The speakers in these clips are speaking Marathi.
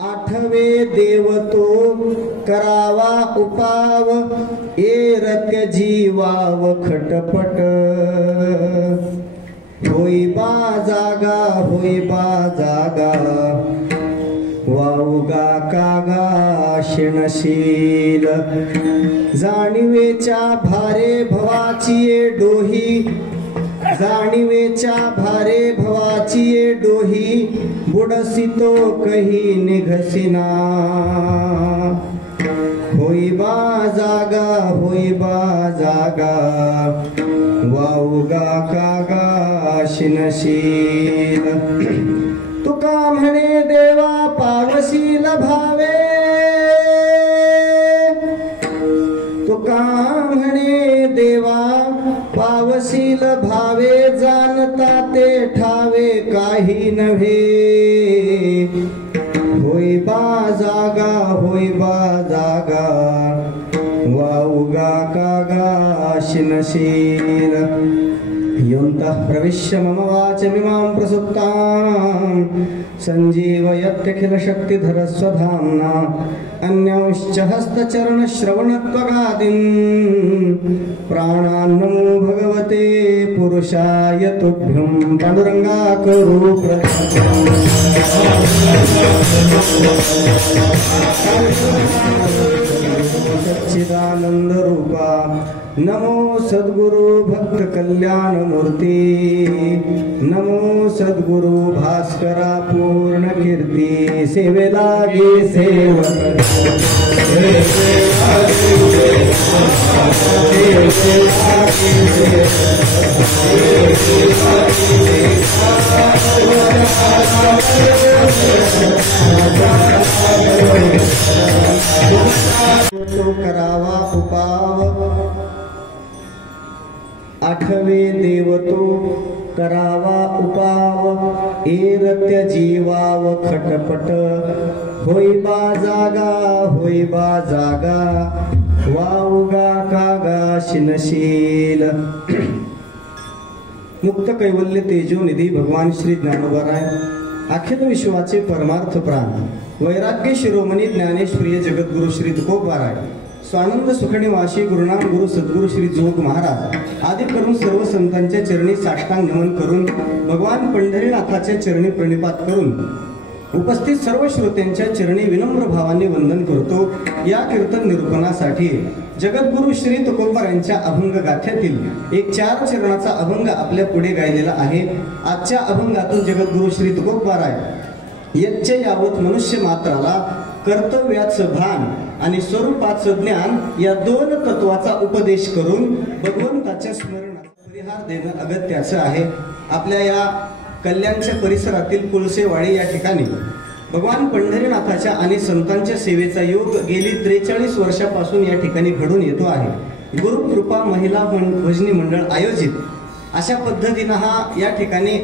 आठवे देव तो करावा उपाव, एरत्य जीवाव खटपट, होई बा जागा, होई बा जागा, वाऊगा कागा शिणशील, जाणीवेच्या भारे भवाची डोही, जाणीवेच्या भारे भवाची डोही, बुडसी तो कही निघसिना, होई बा जागा, होई बा जागा, वाऊगा कागा शिनशील, तुका म्हणे देवा पावशील भावे, तुका म्हणे देवा पावशील भावे, जाणता ते ठावे काही नव्हे, होई बा जागा, होई बा जागा, वाऊगा कागा शिनशील, योऽन्तः प्रविश्य मम वाचमिमां प्रसुप्तां सञ्जीवयत्यखिलशक्तिधर स्वधाम्ना, अन्यांश्च हस्तचरणश्रवणत्वगादीन् प्राणान्नमो भगवते पुरुषाय तुभ्यं, पांडुरंगाकरू सच्चिदानंद रूपा, नमो सद्गुरु भक्त कल्याण मूर्ती, नमो सद्गुरु भास्करा पूर्ण कीर्ती, सेवेला गे सेवक, तो करावा उपाव, आठवे देव तो करावा उपाव, एरत्य जीवाव खटपट, होई बा जागा, होई बा जागा, वाऊगा कागा शिनशील, मुक्त कैवल्य तेजो निधी भगवान श्री ज्ञानोबाराय, अखिल विश्वाचे परमार्थ प्राण, वैराग्य शिरोमणी ज्ञानेश्वरीय जगद्गुरु श्री तुकोबाराय, स्वानंद सुखनिवासी गुरुनाम गुरु सद्गुरु श्री जोग महाराज आदी करून सर्व संतांच्या चरणी साष्टांग नमन करून, भगवान पंढरीनाथाच्या चरणी प्रणिपात करून, उपस्थित सर्व श्रोत्यांच्या चरणी विनम्र भावाने वंदन करतो। या कीर्तन निरूपणासाठी जगद्गुरु श्री तुकोबार यांच्या अभंग गाथ्यातील एक 4 चरणाचा अभंग आपल्या पुढे गायलेला आहे। आजच्या अभंगातून जगद्गुरु श्री तुकोबाराय यच्च यावत मनुष्य मात्राला कर्तव्याचं भान आणि स्वरूपाचं ज्ञान या 2 तत्वाचा उपदेश करून भगवंताच्या स्मरणाचा परिहार देणं अगत्याचं आहे। आपल्या या कल्याणच्या परिसरातील कुलसेवाडी या ठिकाणी भगवान पंढरीनाथाच्या आणि संतांच्या सेवेचा योग गेली 43 वर्षापासून या ठिकाणी घडून येतो आहे। गुरुकृपा महिला भजनी मंडळ आयोजित अशा पद्धतीने हा या ठिकाणी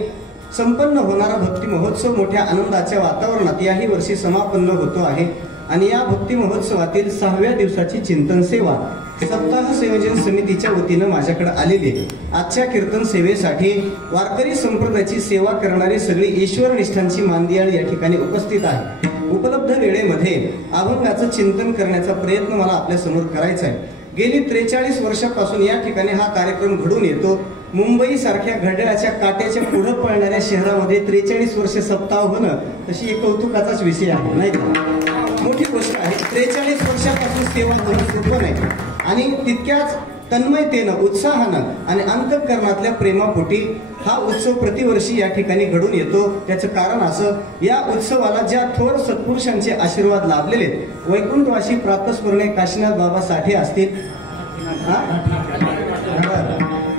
संपन्न होणारा भक्ती महोत्सव मोठ्या आनंदाच्या वातावरणात याही वर्षी समापन्न होतो आहे। आणि या भक्ती महोत्सवातील 6व्या दिवसाची चिंतन सेवा सप्ताह संयोजन समितीच्या वतीने माझ्याकडे आलेली आहे। आजच्या कीर्तन सेवेसाठी वारकरी संप्रदायाची सेवा करणारी सगळी ईश्वरनिष्ठांची मांदियाळ या ठिकाणी उपस्थित आहे। उपलब्ध वेळेमध्ये अभंगाचं चिंतन करण्याचा प्रयत्न मला आपल्या समोर करायचा आहे। गेली 43 वर्षापासून या ठिकाणी हा कार्यक्रम घडून येतो। मुंबई सारख्या घड्याळाच्या काट्याच्या पुढे पळणाऱ्या शहरामध्ये 43 वर्ष सप्ताह होणं तशी एक कौतुकाचाच विषय आहे, नाही का? मोठी गोष्ट आहे। 43 वर्षापासून सेवा करणं सोपं नाही आणि तितक्याच तन्मयतेनं उत्साहानं आणि अंतःकरणातल्या प्रेमापोटी हा उत्सव प्रतिवर्षी या ठिकाणी घडून येतो। त्याचं कारण असं, या उत्सवाला ज्या थोर सत्पुरुषांचे आशीर्वाद लाभलेले वैकुंठवासी प्रातस्मरणीय काशीनाथ बाबा साठे असतील,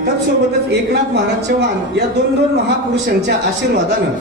तत्सोबतच एकनाथ महाराज चव्हाण या 2 महापुरुषांच्या आशीर्वादानं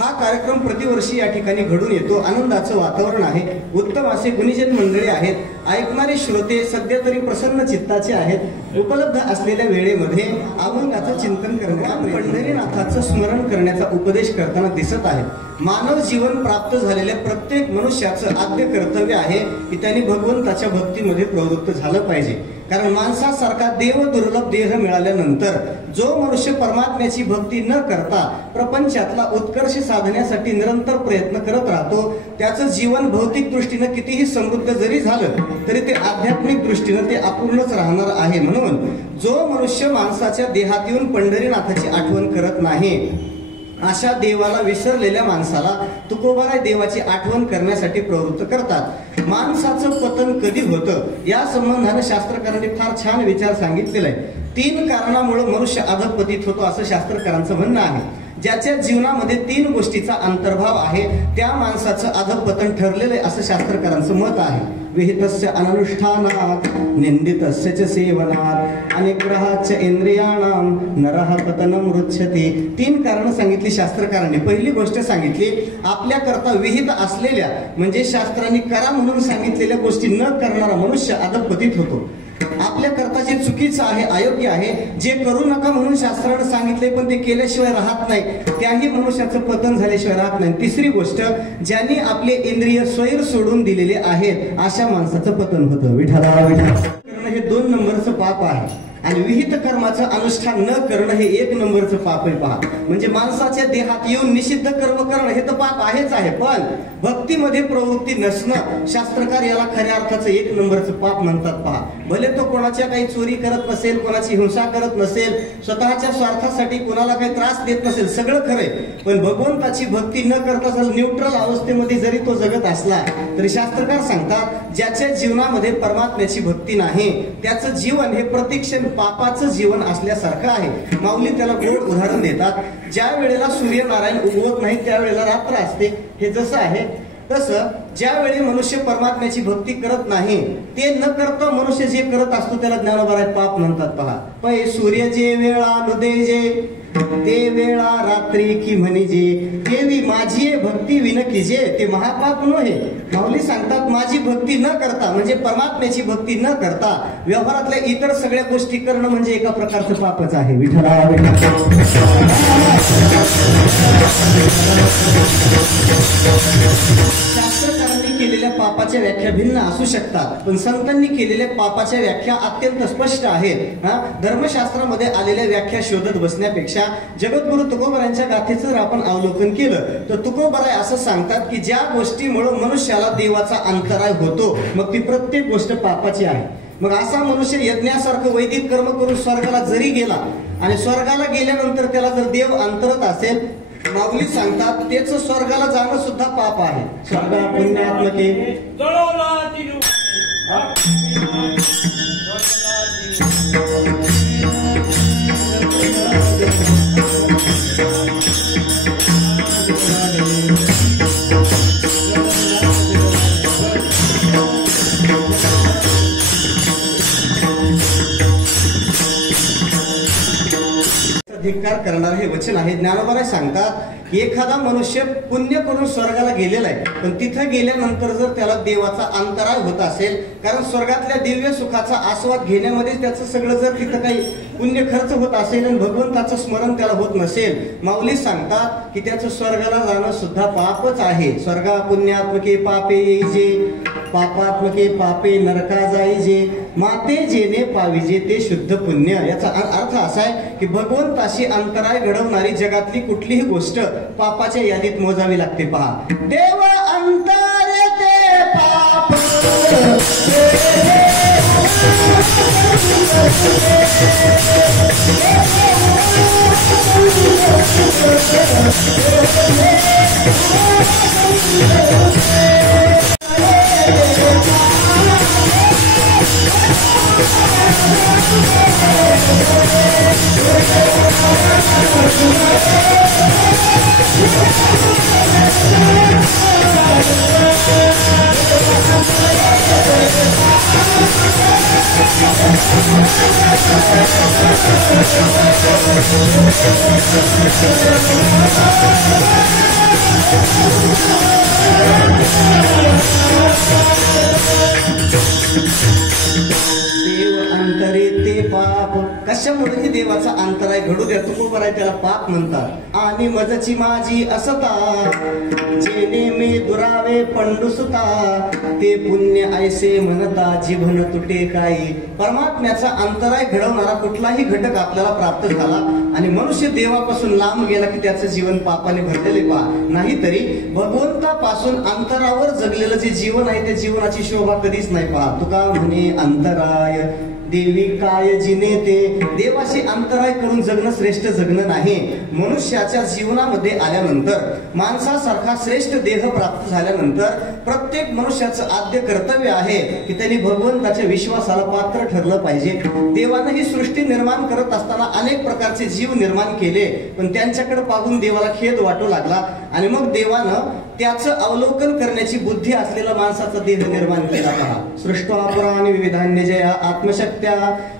हा कार्यक्रम प्रतिवर्षी या ठिकाणी घडून येतो। आनंदाचं वातावरण आहे। उत्तम असे गुणीजन मंडळी आहेत। ऐकणारे श्रोते सध्या तरी प्रसन्न चित्ताचे आहेत. उपलब्ध असलेल्या वेळेमध्ये अभंगाचं चिंतन करण्याचा, पंढरीनाथाचं स्मरण करण्याचा उपदेश करताना दिसत आहे. मानव जीवन प्राप्त झालेल्या प्रत्येक मनुष्याचं आद्य कर्तव्य आहे की त्यांनी भगवंताच्या भक्तीमध्ये प्रवृत्त झालं पाहिजे. कारण माणसासारखा देव दुर्लभ देह मिळाल्यानंतर जो मनुष्य परमात्म्याची भक्ती न करता प्रपंचातला उत्कर्ष साधण्यासाठी निरंतर प्रयत्न करत राहतो, त्याचं जीवन भौतिक दृष्टीनं कितीही समृद्ध जरी झालं तरी ते आध्यात्मिक दृष्टीनं ते अपूर्णच राहणार आहे. म्हणून जो मनुष्य माणसाच्या देहात येऊन पंढरीनाथाची आठवण करत नाही, अशा देवाला विसरलेल्या माणसाला तुकोबाराय देवाची आठवण करण्यासाठी प्रवृत्त करतात. माणसाचं पतन कधी होतं या संबंधाने शास्त्रकारांनी फार छान विचार सांगितलेला आहे. 3 कारणामुळे मनुष्य अधःपतित होतो असं शास्त्रकारांचं म्हणणं आहे. ज्याच्या जीवनामध्ये 3 गोष्टीचा अंतर्भाव आहे त्या माणसाचं अधःपतन ठरलेलं आहे असं शास्त्रकारांचं मत आहे. विहितस्य अनुष्ठानात निंदितस्य च सेवनात अनिग्रहाच्च इंद्रियाणाम नरः पतनं मृच्छति. 3 कारणं सांगितली शास्त्रकारांनी. पहिली गोष्ट सांगितली, आपल्या करता विहित असलेल्या म्हणजे शास्त्रांनी करा म्हणून सांगितलेल्या गोष्टी न करणारा मनुष्य अधःपतित होतो. आपल्या करता जे चुकीचं आहे, अयोग्य आहे, जे करू नका म्हणून शास्त्राने सांगितले पण ते केल्याशिवाय राहत नाही, त्याही मनुष्याचं पतन झाल्याशिवाय राहत नाही. तिसरी गोष्ट, ज्यांनी आपले इंद्रिय स्वैर सोडून दिलेले आहेत अशा माणसाचं पतन होतं. विठ्ठला विठ्ठल हे 2 नंबरचं पाप आहे आणि विहित कर्माचं अनुष्ठान न करणं हे 1 नंबरचं पाप आहे. पहा, म्हणजे माणसाच्या देहात येऊन निषिद्ध कर्म करणं हे तर पाप आहेच आहे, पण भक्तीमध्ये प्रवृत्ती नसणं शास्त्रकार याला खऱ्या अर्थाचं 1 नंबरचं पाप म्हणतात. पहा, भले तो कोणाच्या काही चोरी करत नसेल, कोणाची हिंसा करत नसेल, स्वतःच्या स्वार्थासाठी कोणाला काही त्रास देत नसेल, सगळं खरंय, पण भगवंताची भक्ती न करता न्यूट्रल अवस्थेमध्ये जरी तो जगत असला तरी शास्त्रकार सांगतात ज्याच्या जीवनामध्ये परमात्म्याची भक्ती नाही त्याचं जीवन हे प्रतिक्षण पापाचं जीवन असल्यासारखं आहे. माऊली त्याला गोड उदाहरण देतात. ज्या वेळेला सूर्यनारायण उगवत नाही त्यावेळेला रात्र असते. हे जसं आहे तसं ज्यावेळी मनुष्य परमात्म्याची भक्ती करत नाही ते न करता मनुष्य जे करत असतो त्याला ज्ञानोबा पाप म्हणतात. पहा, पै सूर्य जे वेळा नुदे जे ते वेळा रात्री की म्हणिजे देवी माझी भक्ती विन कीजे ते महापाप नव्हे. माऊली सांगतात माझी भक्ती न करता म्हणजे परमात्म्याची भक्ती न करता व्यवहारातल्या इतर सगळ्या गोष्टी करणं म्हणजे एका प्रकारचं पापच आहे. विठ्ठला शास्त्रकारांनी केलेल्या पापाच्या व्याख्या भिन्न असू शकतात, पण संतांनी केलेल्या पापाच्या व्याख्या अत्यंत स्पष्ट आहेत. धर्मशास्त्रामध्ये आलेल्या व्याख्या शोधत बसण्यापेक्षा जगद्गुरु तुकोबारायांच्या गाथेचं जर आपण अवलोकन केलं तर तुकोबाराय असं सांगतात की ज्या गोष्टीमुळे मनुष्याला देवाचा अंतराय होतो मग ती प्रत्येक गोष्ट पापाची आहे. मग असा मनुष्य यज्ञासारखं वैदिक कर्म करून स्वर्गाला जरी गेला आणि स्वर्गाला गेल्यानंतर त्याला जर देव अंतरत असेल, माऊली सांगतात त्याचं स्वर्गाला जाणं सुद्धा पाप आहे. स्वर्गा पुण्यात्मके धिक्कार करणार हे वचन आहे. ज्ञानोबा सांगतात की एखादा मनुष्य पुण्य करून स्वर्गाला गेलेला आहे, पण तिथे गेल्यानंतर जर त्याला देवाचा अंतराय होत असेल, कारण स्वर्गातल्या दिव्य सुखाचा आस्वाद घेण्यामध्ये त्याचं सगळं जर तिथं काही पुण्य खर्च होत असेल आणि भगवंताचं स्मरण त्याला होत नसेल, माऊली सांगतात की त्याचं स्वर्गाला जाणं सुद्धा पापच आहे. स्वर्गा पुण्यात्मके पापे येईजे पापात्मके पापे नरका जाईजे माते जेने पाविजे ते शुद्ध पुण्य. याचा अर्थ असा आहे की भगवंताशी अंतराय घडवणारी जगातली कुठलीही गोष्ट पापाच्या यादीत मोजावी लागते. पहा, देव अंतरे ते पाप देव अंतरे ते पाप, कशामुळे देवाचा अंतराय घडू द्या तुकोबर आहे त्याला पाप म्हणतात. आणि मजची माझी असता जेने मी दुरावे पंडुसुता, ते पुण्य ऐसे म्हणता जीवन तुटे काही. परमात्म्याचा अंतराय घडवणारा कुठलाही घटक आपल्याला प्राप्त झाला आणि मनुष्य देवापासून लांब गेला की त्याचं जीवन पापाने भरलेले पहा. नाहीतरी भगवंतापासून अंतरावर जगलेलं जे जीवन आहे त्या जीवनाची शोभा कधीच नाही पहा. तुका म्हणे अंतराय देवी काय जिने ते, देवाशी अंतराय करून जगणं श्रेष्ठ जगणं नाही. मनुष्याच्या जीवनामध्ये आल्यानंतर माणसासारखा श्रेष्ठ देह प्राप्त झाल्यानंतर प्रत्येक मनुष्याचं आद्य कर्तव्य आहे की त्यांनी भगवंताच्या विश्वासाला पात्र ठरलं पाहिजे. देवानं ही सृष्टी निर्माण करत असताना अनेक प्रकारचे जीव निर्माण केले, पण त्यांच्याकडे पाहून देवाला खेद वाटू लागला आणि मग देवानं त्याचं अवलोकन करण्याची बुद्धी असलेला माणसाचा देह निर्माण केला पहा. सृष्टा पुराणी विविधान्य जया आत्मशक्त्या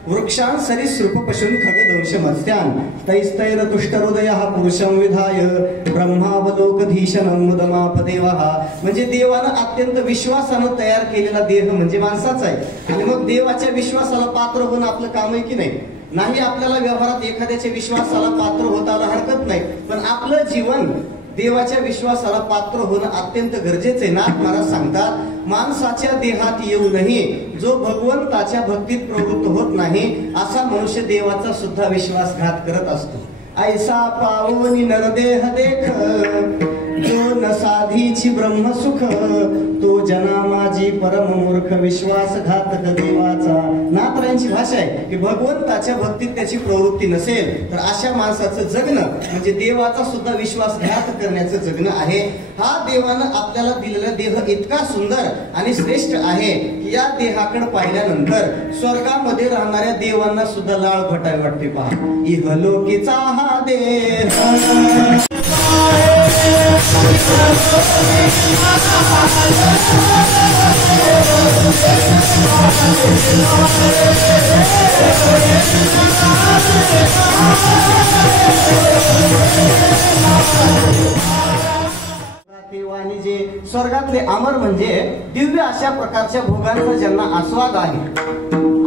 वृक्षां सरीसृप पशून खगदंश मत्स्यान तैस्तैर तुष्ट हृदय पुरुषं विधाय ब्रह्मावलोकधीशनं मुदमापदेवः. म्हणजे देवानं अत्यंत विश्वासानं तयार केलेला देह म्हणजे माणसाचा आहे. आणि मग देवाच्या विश्वासाला पात्र होणं आपलं काम आहे की नाही? नाही. आपल्याला व्यवहारात एखाद्याच्या विश्वासाला पात्र होताना हरकत नाही, पण आपलं जीवन देवाच्या विश्वासाला पात्र होणं अत्यंत गरजेचे. नाथ महाराज सांगतात माणसाच्या देहात येऊनही जो भगवंताच्या भक्तीत प्रवृत्त होत नाही असा मनुष्य देवाचा सुद्धा विश्वासघात करत असतो. ऐसा पावनी नरदेह देख जो न साधीची ब्रह्मसुख, तो जना माझी परम मूर्ख विश्वासघातक देवाचा. नाथरायांची भाषा आहे की भगवंताच्या भक्तीत त्याची प्रवृत्ती नसेल तर अशा माणसाचं जगणं म्हणजे देवाचा सुद्धा विश्वासघात करण्याचं जगणं आहे. हा देवानं आपल्याला दिलेला देह इतका सुंदर आणि श्रेष्ठ आहे की या देहाकडे पाहिल्यानंतर स्वर्गामध्ये राहणाऱ्या देवांना सुद्धा लाळ घटावी वाटते पहा. इहलोकीचा हा देह देवानी जे स्वर्गातले अमर म्हणजे दिव्य अशा प्रकारच्या भोगांचा ज्यांना आस्वाद आहे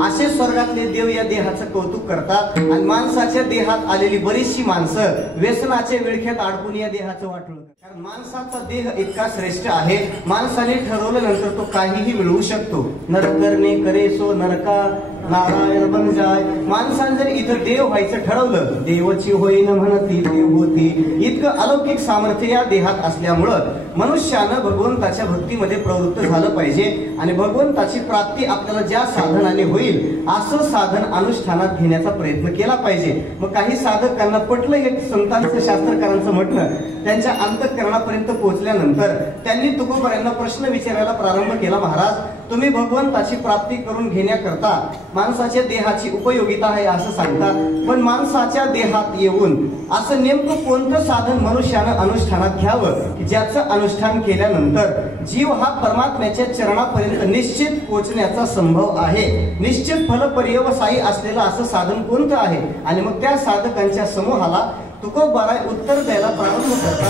असे स्वर्गातले देव या देहाचं कौतुक करतात. आणि माणसाच्या देहात आलेली बरीचशी माणसं व्यसनाच्या विळख्यात अडकून या देहाचं वाटलं. कारण माणसाचा देह इतका श्रेष्ठ आहे, माणसाने ठरवल्यानंतर तो काहीही मिळवू शकतो. नरकरणे करे सो नरका नारायण बन जाय. माणसाने जर इथं देव व्हायचं ठरवलं, देवची होईन म्हणती देव होती. इतकं अलौकिक सामर्थ्य या देहात असल्यामुळं मनुष्यानं भगवंताच्या भक्तीमध्ये प्रवृत्त झालं पाहिजे आणि भगवंताची प्राप्ती आपल्याला ज्या साधनाने होईल असं साधन अनुष्ठानात घेण्याचा प्रयत्न केला पाहिजे. मग काही साधकांना पटलं हे संतांचं शास्त्रकारांचं म्हटलं, त्यांच्या अंतःकरणापर्यंत पोहोचल्यानंतर त्यांनी तुकोबरायांना प्रश्न विचारायला प्रारंभ केला. महाराज, तुम्ही भगवंताची प्राप्ती करून घेण्याकरता माणसाच्या देहाची उपयोगिता आहे असं सांगतात, पण माणसाच्या देहात येऊन असं नेमकं कोणतं साधन मनुष्यानं अनुष्ठानात घ्यावं की ज्याचं अनुष्ठान केल्यानंतर जीव हा परमात्म्याच्या चरणापर्यंत निश्चित पोहोचण्याचा संभव आहे, निश्चित फलपर्यवसायी असलेलं असं साधन कोणतं आहे? आणि मग त्या साधकांच्या समूहाला तुकोबाराय उत्तर द्यायला प्रारंभ करतात.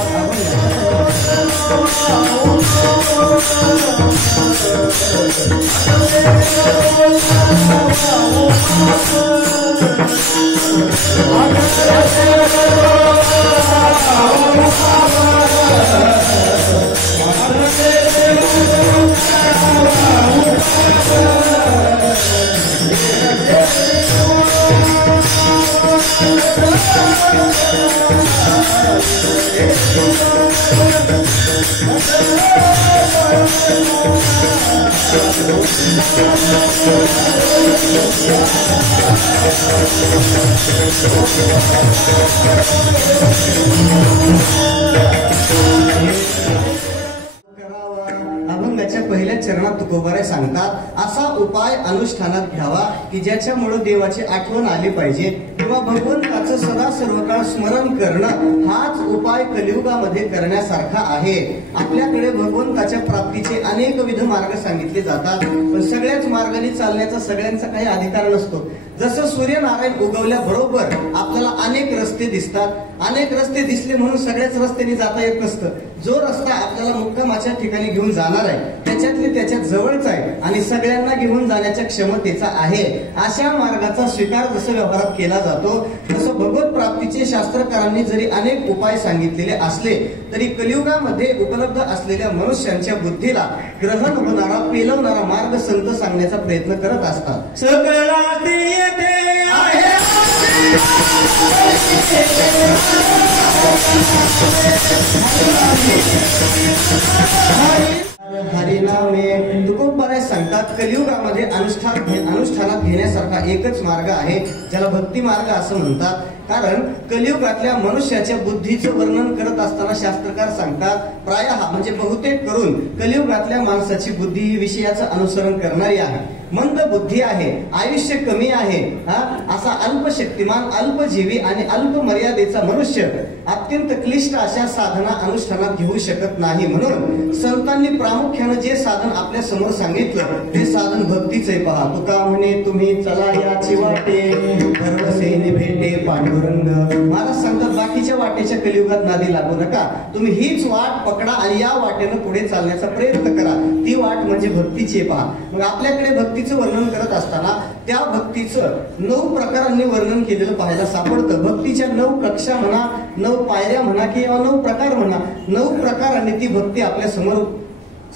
अभंगाच्या पहिल्या चरणात तुकोबाराय सांगतात असा उपाय अनुष्ठानात घ्यावा की ज्याच्यामुळे देवाची आठवण आली पाहिजे. तेव्हा भगवंताचं सदा सर्व काळ स्मरण करणं हाच उपाय कलियुगामध्ये करण्यासारखा आहे. आपल्याकडे भगवंताच्या प्राप्तीचे अनेकविध मार्ग सांगितले जातात, पण सगळ्याच मार्गाने चालण्याचा सगळ्यांचा काही अधिकार नसतो. जसं सूर्यनारायण उगवल्याबरोबर आपल्याला अनेक रस्ते दिसतात, अनेक रस्ते दिसले म्हणून सगळ्याच रस्त्याने जाता येत नसतं. जो रस्ता आपल्याला मुक्कामाच्या ठिकाणी घेऊन जाणार आहे त्याच्यातले त्याच्यात जवळच आहे आणि सगळ्यांना घेऊन जाण्याच्या क्षमतेचा आहे, अशा मार्गाचा स्वीकार जसं व्यवहारात केला जातो तसं भगवत प्राप्तीचे शास्त्रकारांनी जरी अनेक उपाय सांगितलेले असले तरी कलियुगामध्ये उपलब्ध असलेल्या मनुष्यांच्या बुद्धीला ग्रहण होणारा पेलवणारा मार्ग संत सांगण्याचा प्रयत्न करत असतात. हरिनामे तुकोबाराय सांगतात कलियुगामध्ये अनुष्ठानात घेण्यासारखा एकच मार्ग आहे ज्याला भक्ती मार्ग असं म्हणतात. कारण कलियुगातल्या मनुष्याच्या बुद्धीचं वर्णन करत असताना शास्त्रकार सांगतात प्रायः म्हणजे बहुतेक करून कलियुगातल्या माणसाची बुद्धी ही विषयाचं अनुसरण करणारी आहे, मंद बुद्धी आहे, आयुष्य कमी आहे. असा अल्पशक्तिमान, अल्पजीवी आणि अल्प मर्यादेचा मनुष्य अत्यंत क्लिष्ट अशा साधना अनुष्ठानात घेऊ शकत नाही. म्हणून संतांनी प्रामुख्यानं जे साधन आपल्या समोर सांगितलं ते साधन भक्तीचे. पहा, तुका म्हणे तुम्ही चला याची वाटे, सर्वसेने भेटे पांडुरंग. महाराज सांगतात बाकीच्या वाटेच्या कलियुगात नादी लागू नका, तुम्ही हीच वाट पकडा आणि या वाटेनं पुढे चालण्याचा प्रयत्न करा. ती वाट म्हणजे भक्तीची. पहा, मग आपल्याकडे भक्तीचं वर्णन करत असताना त्या भक्तीचं 9 प्रकारांनी वर्णन केलेलं पाहायला सापडतं. भक्तीच्या 9 कक्षा म्हणा, 9 पायऱ्या म्हणा किंवा 9 प्रकार म्हणा, 9 प्रकारांनी ती भक्ती आपल्या समोर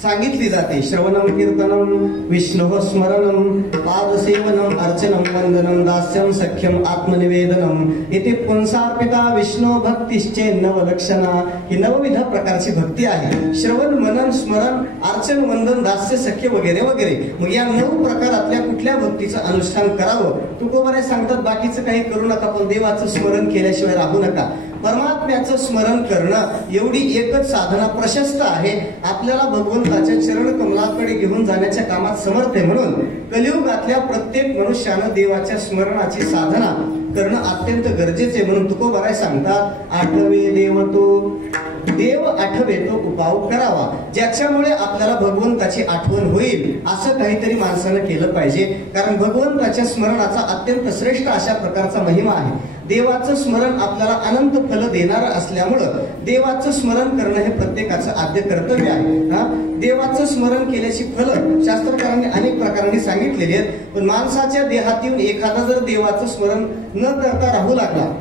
सांगितली जाते. श्रवणम कीर्तनम विष्णु स्मरणम पादसेवनम अर्चनम वंदनम दास्यम सख्यम आत्मनिवेदनम. येथे पुंसार्पिता विष्णू भक्तिश्चे नवलक्षणा ही 9विध प्रकारची भक्ती आहे. श्रवण, मनन, स्मरण, अर्चन, वंदन, दास्य, सख्य वगैरे वगैरे. मग या 9 प्रकारातल्या कुठल्या भक्तीचं अनुष्ठान करावं तुकोबाराय सांगतात बाकीचं काही करू नका, पण देवाचं स्मरण केल्याशिवाय राहू नका. परमात्म्याचं स्मरण करणं एवढी एकच साधना प्रशस्त आहे, आपल्याला भगवंताच्या चरण कमलाकडे घेऊन जाण्याच्या कामात समर्थ आहे. म्हणून कलियुगातल्या प्रत्येक मनुष्यानं देवाच्या स्मरणाची साधना करणं अत्यंत गरजेचे. म्हणून तुकोबाराय सांगतात आठवे देव तो, देव आठवे तो उपाव करावा. ज्याच्यामुळे आपल्याला भगवंताची आठवण होईल असं काहीतरी माणसानं केलं पाहिजे. कारण भगवंताच्या स्मरणाचा अत्यंत श्रेष्ठ अशा प्रकारचा महिमा आहे. देवाचं स्मरण आपल्याला अनंत फल देणार असल्यामुळं देवाचं स्मरण करणं हे प्रत्येकाचं आद्य कर्तव्य आहे. देवाचं स्मरण केल्याची फलं शास्त्रकारांनी अनेक प्रकारांनी सांगितलेली आहेत. पण माणसाच्या देहात येऊन एखादा जर देवाचं स्मरण न करता राहू लागला,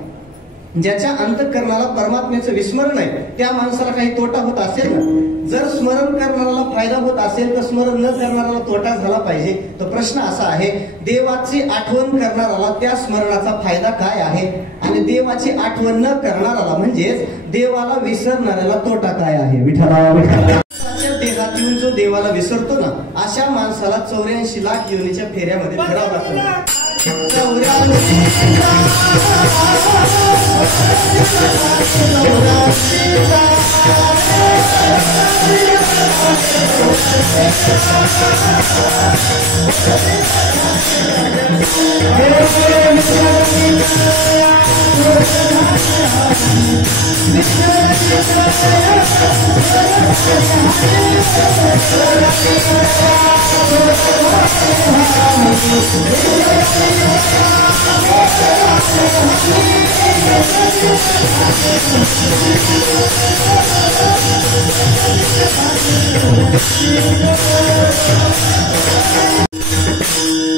ज्याच्या अंतःकरणाला परमात्म्याचं विस्मरण आहे, त्या माणसाला काही तोटा होत असेल ना. जर स्मरण करणाऱ्याला फायदा होत असेल तर स्मरण न करणाऱ्याला तोटा झाला पाहिजे. तर प्रश्न असा आहे, देवाची आठवण करणाऱ्याला त्या स्मरणाचा फायदा काय आहे आणि देवाची आठवण न करणाऱ्याला म्हणजेच देवाला विसरणाऱ्याला तोटा काय आहे. विठ्ठला देहात येऊन जो देवाला विसरतो ना अशा माणसाला 84 लाख योनीच्या फेऱ्यामध्ये फिरावं लागतं.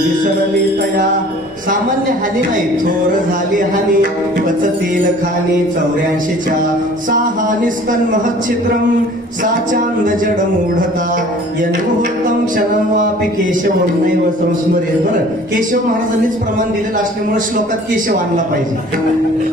विसरली तया सामान्य हानी नाही, थोर झाली हानी पचतील खानी 84च्या साहा निस्कन महच्छित्रम साचांद जड मूढता यन्मुहूर्तम क्षणम वापि केशवम नैव संस्मरे. बरं, केशव महाराजांनीच प्रमाण दिलेलं असल्यामुळे श्लोकात केशव आणला पाहिजे.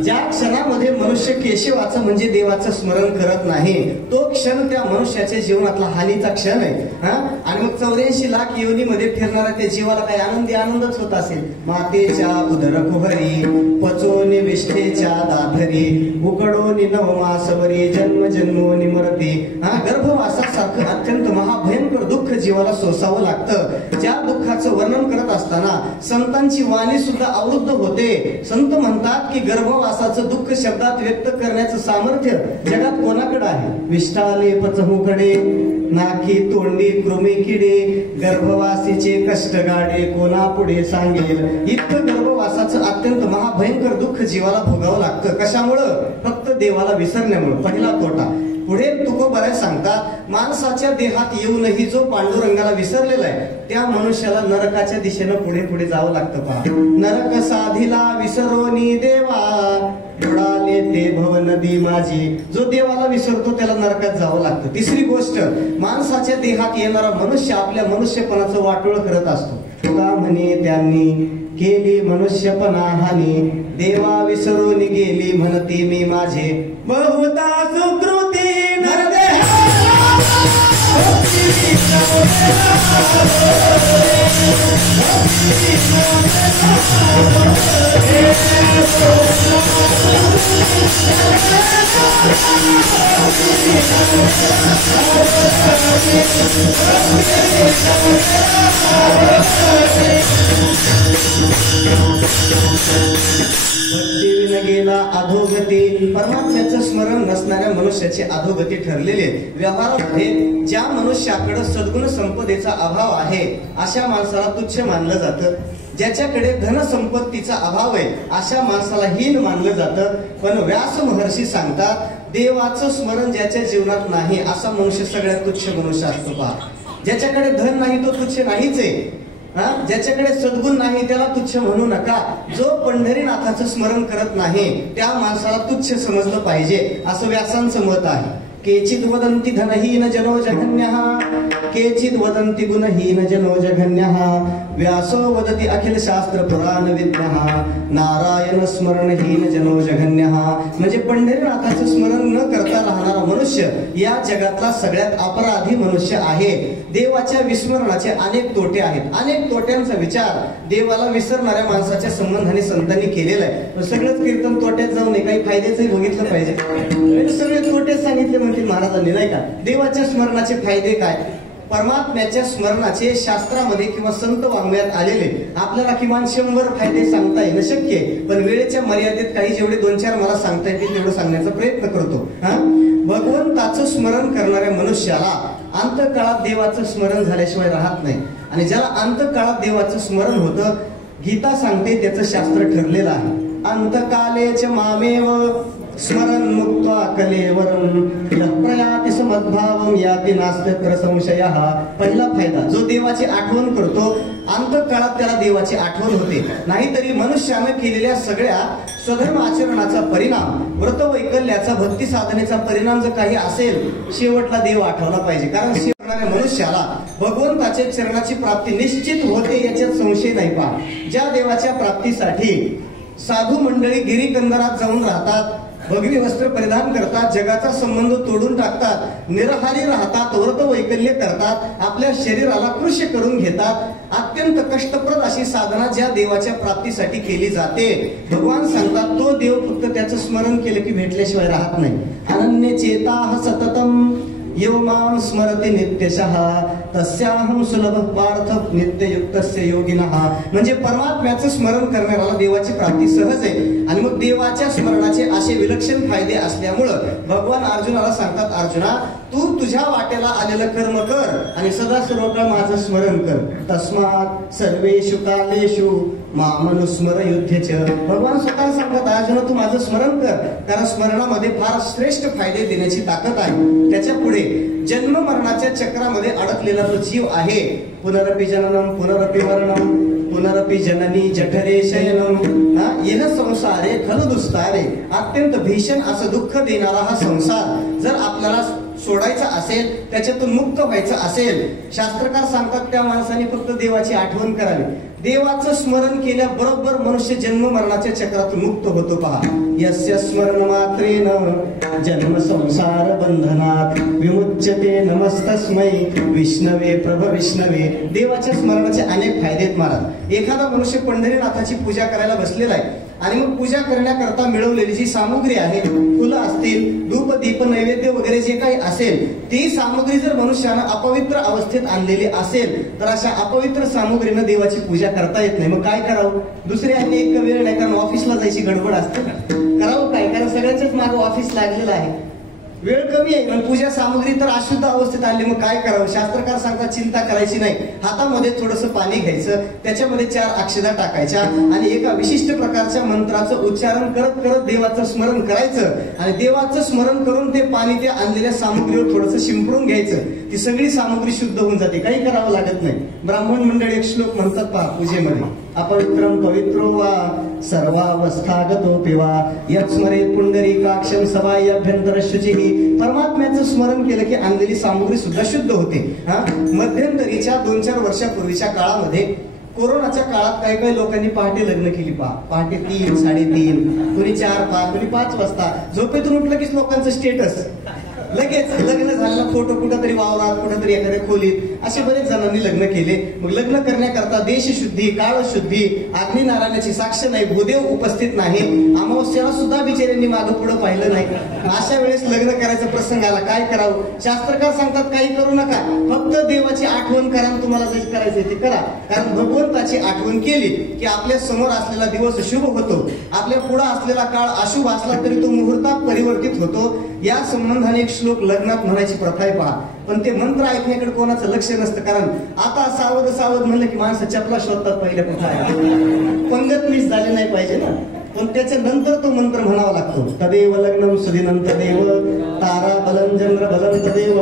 ज्या क्षणामध्ये मनुष्य केशवाचं म्हणजे देवाचं स्मरण करत नाही तो क्षण त्या मनुष्याच्या जीवनातला हानीचा क्षण आहे. आणि मग 84 लाख योनीमध्ये फिरणारा त्या जीवाला काही आनंदच होत असेल, मातेच्या उदर कुहरी पचोनी विष्ठेच्या दाधरी उकडोनी नवमासवरी जन्म जन्मोनी मरती. गर्भवासासारखं अत्यंत महाभयंकर दुःख जीवाला सोसावं लागतं. ज्या दुःखाचं वर्णन करत असताना संतांची वाणी सुद्धा अवरुद्ध होते. संत म्हणतात की गर्भवासाचं दुःख शब्दात व्यक्त करण्याचं सामर्थ्य जगात कोणाकडे आहे? विष्ठाले पचहुकडे नाकी तोंडी कृमी किडे गर्भवासीचे कष्ट गाडे कोणा पुढे सांगेल. इतकं गर्भवासाचं अत्यंत महाभयंकर दुःख जीवाला भोगावं लागतं. कशामुळं? फक्त देवाला विसरण्यामुळे. पहिला तोटा. पुढे तुकोबाराय सांगतात, माणसाच्या देहात येऊनही जो पांडुरंगाला विसरलेला आहे त्या मनुष्याला नरकाच्या दिशेनं पुढे पुढे जावं लागतं. पहा, नरक साधिला विसरोनी देवा बुडाले ते भव नदी माझी. जो देवाला विसरतो त्याला नरकात जावं लागतं. तिसरी गोष्ट, माणसाच्या देहात येणारा मनुष्य आपल्या मनुष्यपणाचं वाटोळ करत असतो. तुका म्हणे त्यांनी केली मनुष्यपणा हानी देवा विसरून गेली म्हणती मी माझे बहुता सुकृती भक्तीविन गेला अधोगती. परमात्म्याचं स्मरण नसणाऱ्या मनुष्याची अधोगती ठरलेली आहे. व्यवहारामध्ये ज्या मनुष्याकडे सद्गुण संपदेचा अभाव आहे अशा माणसाला तुच्छ मानलं जातं. ज्याच्याकडे धनसंपत्तीचा अभाव आहे अशा माणसाला हीन मानलं जातं. पण व्यास महर्षी सांगतात, देवाचं स्मरण ज्याच्या जीवनात नाही असा मनुष्य सगळ्यात तुच्छ मनुष्य असतो. पहा, ज्याच्याकडे धन नाही तो तुच्छ नाहीच आहे. ज्याच्याकडे सद्गुण नाही त्याला तुच्छ म्हणू नका. जो पंढरीनाथाचं स्मरण करत नाही त्या माणसाला तुच्छ समजलं पाहिजे असं व्यासांचं मत आहे. केचित वदंती धनहीन जनो जघन्यः केचित वदंती गुणहीन जनो जघन्यः व्यासो वदति अखिल शास्त्र पुराण विद्यः नारायण स्मरणहीन जनो जघन्यः. म्हणजे पंढरीनाथाचं स्मरण न करता राहणारा मनुष्य या जगातला सगळ्यात अपराधी मनुष्य आहे. देवाच्या विस्मरणाचे अनेक तोटे आहेत. अनेक तोट्यांचा विचार देवाला विसरणाऱ्या माणसाच्या संबंधाने संतांनी केलेला आहे. सगळंच कीर्तन तोट्यात जाऊ नये, काही फायद्याचंही बघितलं पाहिजे. सगळे तोटे सांगितले म्हणतील महाराजांनी, नाही का? देवाच्या स्मरणाचे फायदे काय? परमात्म्याच्या स्मरणाचे शास्त्रामध्ये किंवा संत वाङ्मयात आलेले आपल्याला किमान 100 फायदे सांगता येणं शक्य आहे. पण वेळेच्या मर्यादेत काही जेवढे 2-4 मला सांगता येतील तेवढं सांगण्याचा प्रयत्न करतो. भगवंताचं स्मरण करणाऱ्या मनुष्याला अंतकाळात देवाचं स्मरण झाल्याशिवाय राहत नाही. आणि ज्याला अंतकाळात देवाचं स्मरण होतं, गीता सांगते त्याचं शास्त्र ठरलेलं आहे. अंतकालेच मामेव स्मरण मुक्त्वा कलेवरम प्रयाति समद्भावम याति नास्त्यत्र संशयः. पहिला फायदा, जो देवाची आठवण करतो अंतकाळात त्याला देवाची आठवण होते. नाहीतरी मनुष्यानं केलेल्या सगळ्या स्वधर्म आचरणाचा परिणाम, व्रत वैकल्याचा, भक्ती साधनेचा परिणाम जर काही असेल, शेवटला देव आठवला पाहिजे. कारण करणाऱ्या मनुष्याला भगवंताच्या चरणाची प्राप्ती निश्चित होते याच्यात संशय नाही. पहा, ज्या देवाच्या प्राप्तीसाठी साधू मंडळी गिरीकंदरात जाऊन राहतात, भगवी वस्त्र परिधान करतात, जगाचा संबंध तोडून टाकतात, निराहारी राहतात, व्रत वैकल्य करतात, आपल्या शरीराला कृश करून घेतात, अत्यंत कष्टप्रद अशी साधना ज्या देवाच्या प्राप्तीसाठी केली जाते, भगवान सांगतात तो देव फक्त त्याचं स्मरण केलं की भेटल्याशिवाय राहत नाही. अनन्य चेताः सततम यो मां स्मरति नित्यशः तस्याहं सुलभ पार्थ नित्ययुक्तस्य योगिनः. म्हणजे परमात्म्याचं स्मरण करणाऱ्याला देवाची प्राप्ती सहज आहे. आणि मग देवाच्या स्मरणाचे असे विलक्षण फायदे असल्यामुळं भगवान अर्जुनाला सांगतात, अर्जुना तू तुझ्या वाटेला आलेलं कर्म कर आणि सदा सर्व काळ माझं स्मरण कर. तस्मात् सर्वेषु कालेषु मामनुस्मर युध्यच. भगवान स्वतः सांगतात, अर्जुना तू माझं स्मरण कर, कारण स्मरणामध्ये फार श्रेष्ठ फायदे देण्याची ताकद आहे. त्याच्या पुढे जन्म मरणाच्या चक्रामध्ये अडकलेला जो जीव आहे, पुनरपि जननम पुनरपि मरणम पुनरपि जननी जठरे शयनम येह संसारे खल दुस्तारे. अत्यंत भीषण असं दुःख देणारा हा संसार जर आपल्याला सोडायचा असेल, त्याच्यातून मुक्त व्हायचं असेल, शास्त्रकार सांगतात त्या माणसाने फक्त देवाची आठवण करावी. देवाचं स्मरण केल्याबरोबर मनुष्य जन्म मरणाच्या चक्रातून मुक्त होतो पहा. यस्य स्मरण मात्रेन जन्म संसार बंधनात विमुच्यते नमस्तस्मै विष्णवे प्रभ विष्णवे. देवाच्या स्मरणाचे अनेक फायदे आहेत महाराज. एखादा मनुष्य पंढरीनाथाची पूजा करायला बसलेला आहे आणि मग पूजा करण्याकरता मिळवलेली जी सामुग्री आहे, फुलं असतील, धूप दीप नैवेद्य वगैरे जे काही असेल, ती सामुग्री जर मनुष्यानं अपवित्र अवस्थेत आणलेली असेल तर अशा अपवित्र सामुग्रीनं देवाची पूजा करता येत नाही. मग काय करावं? दुसरे आणि एक वेळ नाही, कारण ऑफिसला जायची गडबड असते. करावं काय? कारण सगळ्यांच्याच मागं ऑफिस लागलेलं आहे, वेळ कमी आहे आणि पूजा सामुग्री तर अशुद्ध अवस्थेत आणली. मग काय करावं? शास्त्रकार सांगतात चिंता करायची नाही. हातामध्ये थोडंसं पाणी घ्यायचं, त्याच्यामध्ये 4 अक्षता टाकायच्या आणि एका विशिष्ट प्रकारच्या मंत्राचं उच्चारण करत करत देवाचं स्मरण करायचं आणि देवाचं स्मरण करून ते पाणी ते आणलेल्या सामुग्रीवर थोडंसं शिंपडून घ्यायचं. ती सगळी सामुग्री शुद्ध होऊन जाते, काही करावं लागत नाही. ब्राह्मण मंडळी एक श्लोक म्हणतात पहा पूजेमध्ये, अपवित्रम पवित्रो वा सर्वावस्थागतो पिवा यत्स्मरे पुंडरीकाक्षं सवायभ्यंतर शुचिः. परमात्म्याचं स्मरण केलं की आणलेली सामुग्री सुद्धा शुद्ध होते. मध्यंतरीच्या 2-4 वर्षापूर्वीच्या काळामध्ये कोरोनाच्या काळात काही काही लोकांनी पहाटे लग्न केली पहा. पहाटे 3, 3:30, कोणी 4, 5, कोणी 5 वाजता झोपेतून उठलं की लोकांचं स्टेटस लगेच लग्न झालेला फोटो कुठंतरी वावरात, कुठंतरी एखाद्या खोलीत, असे बरेच जणांनी लग्न केले. मग लग्न करण्याकरता देशशुद्धी, काळशुद्धी, अग्निनारायणाची साक्ष नाही, भूदेव उपस्थित नाही, अमावस्याला सुद्धा बिचाऱ्यांनी मागं पुढं पाहिलं नाही. अशा वेळेस लग्न करायचा प्रसंग आला, काय करावं? शास्त्रकार सांगतात काही करू नका, फक्त देवाची आठवण करा. तुम्हाला जे करायचंय ते करा, कारण भगवंताची आठवण केली की आपल्या समोर असलेला दिवस शुभ होतो, आपल्या पुढे असलेला काळ अशुभ असला तरी तो मुहूर्तात परिवर्तित होतो. या संबंधाने एक श्लोक लग्नात म्हणायची प्रथा आहे पहा. पण ते मंत्र ऐकण्याकडे कोणाचं लक्ष नसतं, कारण आता सावध सावध म्हणलं की माणसं चपला शोधतात पहिल्या प्रथा आहे, पंगत मिस झाले नाही पाहिजे ना. पण त्याच्या नंतर तो मंत्र म्हणावा लागतो. तदेव लग्नम सुदिनंत देव तारा बलं चंद्र बलं तदेव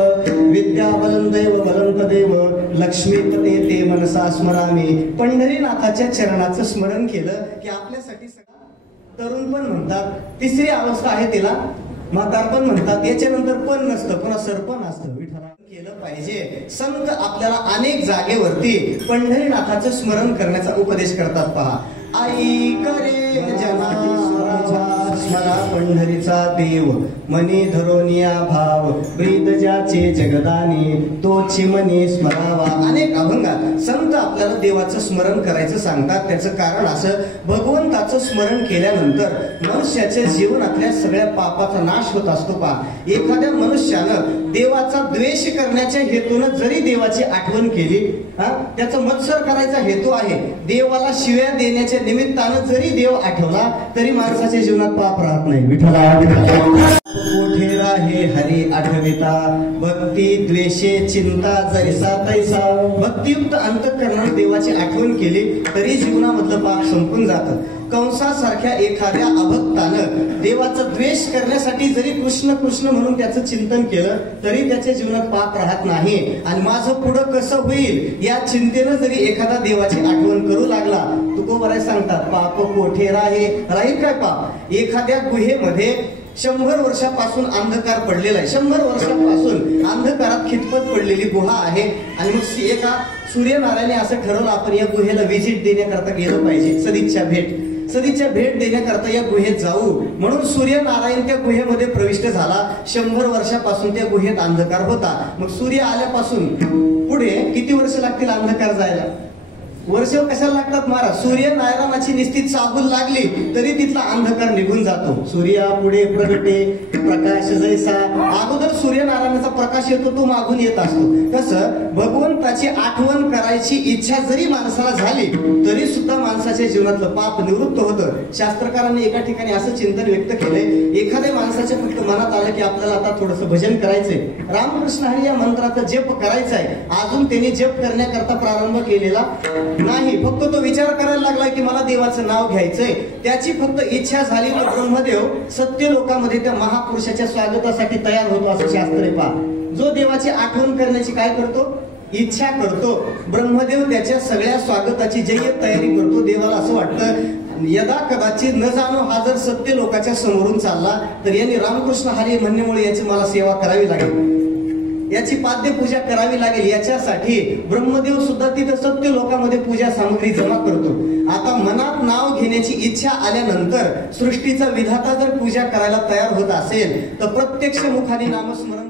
विद्या बलं दैव बलं तदेव लक्ष्मी तते ते मनसा स्मरामी. पंढरीनाथाच्या चरणाचं स्मरण केलं की आपल्यासाठी सगळं. तरुण पण म्हणतात, तिसरी अवस्था आहे तिला म्हातारपण म्हणतात. याच्यानंतर पण नसतं, पुन्हा सरपण असतं. विठ्ठला केलं पाहिजे. संत आपल्याला अनेक जागेवरती पंढरीनाथाचं स्मरण करण्याचा उपदेश करतात पहा. आई करे जना स्मरा पंढरीचा देव मनी धरोनिया भाव ब्रीद ज्याचे जगदानी तोची मनी स्मरावा. अनेक अभंगात संत आपल्याला देवाचं स्मरण करायचं सांगतात. त्याचं कारण असं, भगवंताचं स्मरण केल्यानंतर मनुष्याच्या जीवनातल्या सगळ्या पापाचा नाश होत असतो पहा. एखाद्या मनुष्यानं देवाचा द्वेष करण्याच्या हेतून जरी देवाची आठवण केली, त्याचा मत्सर करायचा हेतू आहे, देवाला शिव्या देण्याच्या निमित्तानं जरी देव आठवला तरी माणसाच्या जीवनात पाप राहत नाही. विठ्ठला कोठे राहे हरी आठविता भक्ती द्वेषे चिंता जैसा तैसा. भक्तियुक्त अंतःकरणाने देवाची आठवण केली तरी जीवनामधलं पाप संपून जातं. कंसासारख्या एखाद्या अभक्तानं देवाचा द्वेष करण्यासाठी जरी कृष्ण कृष्ण म्हणून त्याचं चिंतन केलं तरी त्याच्या जीवनात पाप राहत नाही. आणि माझं पुढं कसं होईल या चिंतेनं जरी एखादा देवाची आठवण करू लागला, तुकोबाराय सांगतात पाप कोठे राहील काय पाप? एखाद्या गुहेमध्ये 100 वर्षापासून अंधकार पडलेला आहे. 100 वर्षापासून अंधकारात खितपत पडलेली गुहा आहे. आणि मग एका सूर्यनारायणे असं ठरवलं आपण या गुहेला व्हिजिट देण्याकरता गेलं पाहिजे, सदिच्छा भेट देण्याकरता या गुहेत जाऊ. म्हणून सूर्यनारायण त्या गुहेमध्ये प्रविष्ट झाला. 100 वर्षापासून त्या गुहेत अंधकार होता. मग सूर्य आल्यापासून पुढे किती वर्ष लागतील अंधकार जायला? वर्ष कशाला लागतात महाराज? सूर्यनारायणाची निस्ती चाहूल लागली तरी तिथला अंधकार निघून जातो. सूर्या पुढे प्रगटे प्रकाश जैसा. अगोदर सूर्यनारायणाचा प्रकाश येतो, तो मागून येत असतो. तसं भगवंताची आठवण करायची इच्छा जरी माणसाला झाली तरी सुद्धा माणसाच्या जीवनातलं पाप निवृत्त होतं. शास्त्रकारांनी एका ठिकाणी असं चिंतन व्यक्त केलंय, एखाद्या माणसाच्या फक्त मनात आलं की आपल्याला आता थोडंसं भजन करायचंय, रामकृष्ण हरी या मंत्राचा जप करायचा आहे, अजून त्यांनी जप करण्याकरता प्रारंभ केलेला नाही, फक्त तो विचार करायला लागला की मला देवाचं नाव घ्यायचंय, त्याची फक्त इच्छा झाली तर ब्रह्मदेव सत्य लोकामध्ये त्या महापुरुषाच्या स्वागतासाठी तयार होतो असं शास्त्र आहे पहा. जो देवाची आठवण करण्याची काय करतो? इच्छा करतो. ब्रह्मदेव त्याच्या सगळ्या स्वागताची जय्यत तयारी करतो. देवाला असं वाटतं यदा कदाचित न जाणो हा जर सत्य लोकांच्या समोरून चालला तर यांनी रामकृष्ण हरी म्हणण्यामुळे याची मला सेवा करावी लागेल. याची पाद्य पूजा करावी लागेल, याच्यासाठी ब्रह्मदेव सुद्धा तिथं सत्य लोकांमध्ये पूजा सामग्री जमा करतो. आता मनात नाव घेण्याची इच्छा आल्यानंतर सृष्टीचा विधाता जर पूजा करायला तयार होत असेल तर प्रत्यक्ष मुखाने नामस्मरण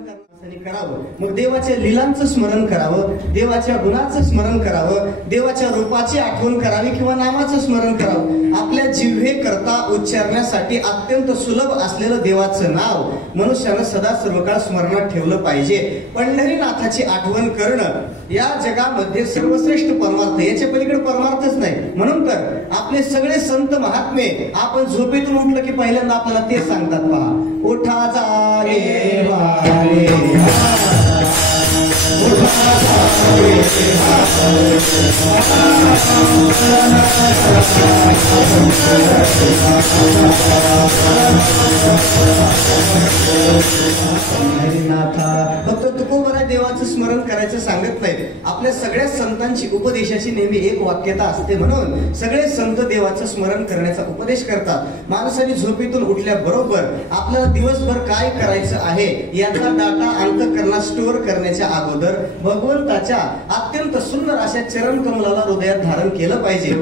करावं. मग देवाच्या लीलांचं स्मरण करावं, देवाच्या गुणाचं स्मरण करावं, देवाच्या रूपाची आठवण करावी किंवा नामाचं स्मरण करावं. आपल्या जिव्हे करता उच्चारण्यासाठी अत्यंत सुलभ असलेलं देवाचं नाव मनुष्यानं सदा सर्वकाळ स्मरणात ठेवलं पाहिजे. पंढरीनाथाची आठवण करणं या जगामध्ये सर्वश्रेष्ठ परमार्थ, याच्या पलीकडे परमार्थच नाही. म्हणून तर आपले सगळे संत महात्मे आपण झोपेतून उठलं की पहिल्यांदा आपल्याला ते सांगतात, पहा, उठा जागे वारे, फक्त तुकोबरा देवाचं स्मरण करायचं सांगत नाहीत. आपल्या सगळ्या संतांची उपदेशाची नेहमी एक वाक्यता असते, म्हणून सगळे संत देवाचं स्मरण करण्याचा उपदेश करतात. माणसाने झोपेतून उठल्याबरोबर आपल्याला दिवसभर काय करायचं आहे याचा डाटा अंतःकरणात स्टोअर करण्याच्या अगोदर भगवंताच्या अत्यंत सुंदर अशा चरण कमलाला हृदयात धारण केलं पाहिजे.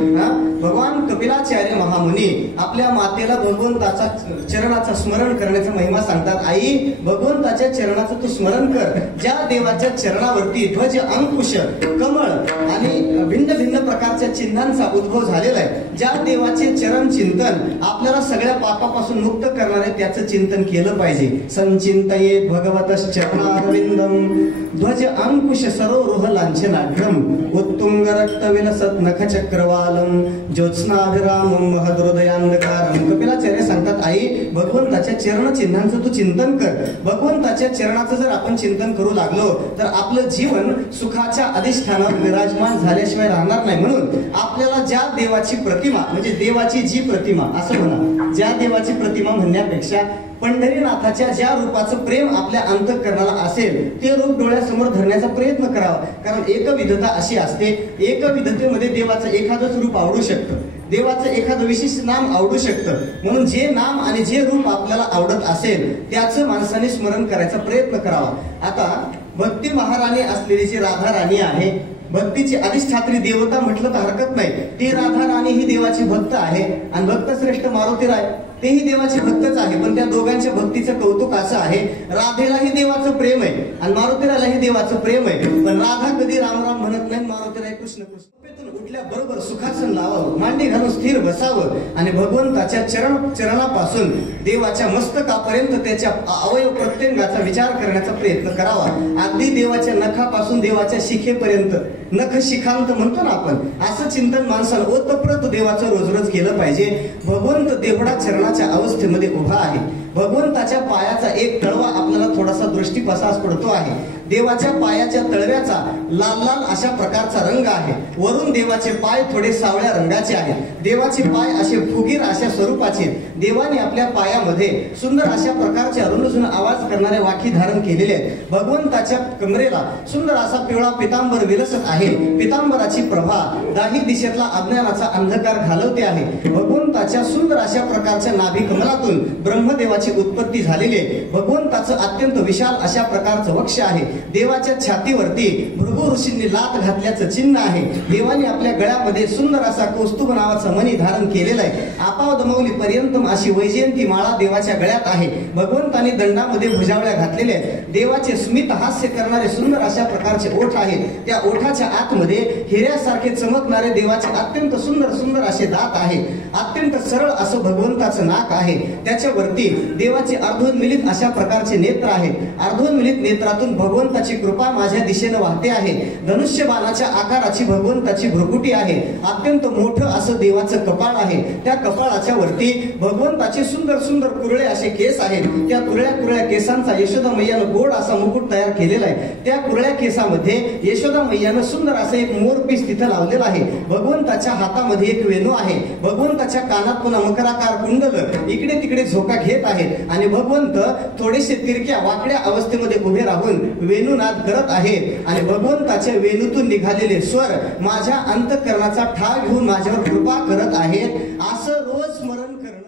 भगवान कपिलाचार्य महामुनी आपल्या मातेला भगवंताचा चरणाचा स्मरण करण्याचा महिमा सांगतात. आई, भगवंताच्या चरणाचं तू स्मरण कर. ज्या देवाच्या चरणावरती ध्वज, अंकुश, कमळ आणि भिन्न भिन्न प्रकारच्या चिन्हांचा उद्भव झालेला आहे, ज्या देवाचे चरण चिंतन आपल्याला सगळ्या पापापासून मुक्त करणारे त्याचं चिंतन केलं पाहिजे. संचिंतयेत भगवतः चरणारविंदम ध्वज अंकुश सरोरुह लांछनाढ्यम उत्तुंग रक्त विलसत नख चक्रवालम ज्योत्स्नाभिरामम महदृदयांधकारम. कपिलाचार्य सांगतात, आई, भगवंताच्या चरण चिन्हांचं तू चिंतन कर. भगवंताच्या चरणाचं जर आपण चिंतन करू लागलो तर आपलं जीवन सुखाच्या अधिष्ठानावर विराजमान झाल्याशिवाय राहणार नाही. म्हणून आपल्याला ज्या देवाची प्रतिमा, म्हणजे देवाची जी प्रतिमा असं म्हणा, ज्या देवाची प्रतिमा म्हणण्यापेक्षा पंढरीनाथाच्या ज्या रूपाचं प्रेम आपल्या अंतःकरणाला असेल ते रूप डोळ्यासमोर धरण्याचा प्रयत्न करावा. कारण एकविधता अशी असते, एकविधतेमध्ये देवाचं एखादंच रूप आवडू शकतं, देवाचं एखादं विशिष्ट नाम आवडू शकतं. म्हणून जे नाम आणि जे रूप आपल्याला आवडत असेल त्याचं माणसाने स्मरण करायचा प्रयत्न करावा. आता भक्ती महाराणी असलेली जी राधा राणी आहे, भक्तीची अधिष्ठात्री देवता म्हटलं तर हरकत नाही, ती राधा राणी ही देवाची भक्त आहे आणि भक्त श्रेष्ठ मारुतीराय तेही देवाचे भक्तच आहे. पण त्या दोघांच्या भक्तीचं कौतुक असं आहे, राधेलाही देवाचं प्रेम आहे आणि मारुतीरालाही देवाचं प्रेम आहे. पण राधा कधी राम राम म्हणत नाही, मारुतीराय कृष्ण कृष्ण. उठल्याबरोबर सुखासन लावावं, मांडी घालून स्थिर बसावं आणि भगवंताच्या चरणापासून देवाच्या मस्तकापर्यंत त्याच्या अवयव प्रत्यंगाचा विचार करण्याचा प्रयत्न करावा. अगदी देवाच्या नखापासून देवाच्या शिखेपर्यंत, नख शिखांत म्हणतो ना आपण, असं चिंतन माणसाला ओतप्रोत देवाचं रोज रोज केलं पाहिजे. भगवंत देवडा चरणाच्या अवस्थेमध्ये उभा आहे. भगवंताच्या पायाचा एक तळवा आपल्याला थोडासा दृष्टीपसास पडतो आहे. देवाच्या पायाच्या तळव्याचा लाल लाल अशा प्रकारचा रंग आहे. वरून देवाचे पाय थोडे सावळ्या रंगाचे आहेत. देवाचे पाय असे फुगीर अशा स्वरूपाचे. देवाने आपल्या पायामध्ये सुंदर अशा प्रकारचे अरुणझुन आवाज करणारे वाखी धारण केलेले आहेत. भगवंताच्या कमरेला सुंदर असा पिवळा पितांबर विलसत आहे. पितांबराची प्रभा दाही दिशेतला अज्ञानाचा अंधकार घालवते आहे. भगवंताच्या सुंदर अशा प्रकारच्या नाभी कमलातून ब्रह्मदेवाची उत्पत्ती झालेली आहे. भगवंताचं अत्यंत विशाल अशा प्रकारचं वक्ष आहे. देवाच्या छातीवरती भृगु ऋषींनी लात घातल्याचं चिन्ह आहे. देवाने आपल्या गळ्यामध्ये सुंदर असा कौस्तुभ नावाचा मणी धारण केलेला आहे. आपावदमौली पर्यंतम अशी वैजयंती माळा देवाच्या गळ्यात आहे. भगवंताने दंडामध्ये भुजावळ्या घातलेल्या आहेत. देवाचे स्मित हास्य करणारे सुंदर अशा प्रकारचे ओठ आहेत. त्या ओठाच्या आतमध्ये हिऱ्यासारखे चमकणारे देवाचे अत्यंत सुंदर सुंदर असे दात आहेत. अत्यंत सरळ असं भगवंताचं नाक आहे. त्याच्यावरती देवाचे अर्धोन्मिलित अशा प्रकारचे नेत्र आहेत. अर्धोन्मिलित नेत्रातून भगवंताची कृपा माझ्या दिशेने वाहते आहे. धनुष्यबाणाच्या आकाराची भगवंताची भ्रुकुटी आहे. अत्यंत मोठं असं देवाचं कपाळ आहे. त्या कपाळाच्या वरती भगवंताचे सुंदर सुंदर कुरळे असे केस आहेत. त्या कुरळ्या कुरळ्या केसांचा यशोदा मैयानं गोड असा मुकुट तयार केलेला आहे. त्या कुरळ्या केसामध्ये यशोदा मैयानं सुंदर असं एक मोरपीस तिथं लावलेला आहे. भगवंताच्या हातामध्ये एक वेणू आहे. भगवंताच्या कानात पुन्हा मकराकार कुंडल इकडे तिकडे झोका घेत आहेत आणि भगवंत थोडेसे तिरक्या वाकड्या अवस्थेमध्ये उभे राहून वेणुनाद करत आहेत आणि भगवंताच्या वेणूतून निघालेले स्वर माझ्या अंतःकरणाचा ठाव घेऊन माझ्यावर कृपा करत आहेत असं रोज स्मरण करणं.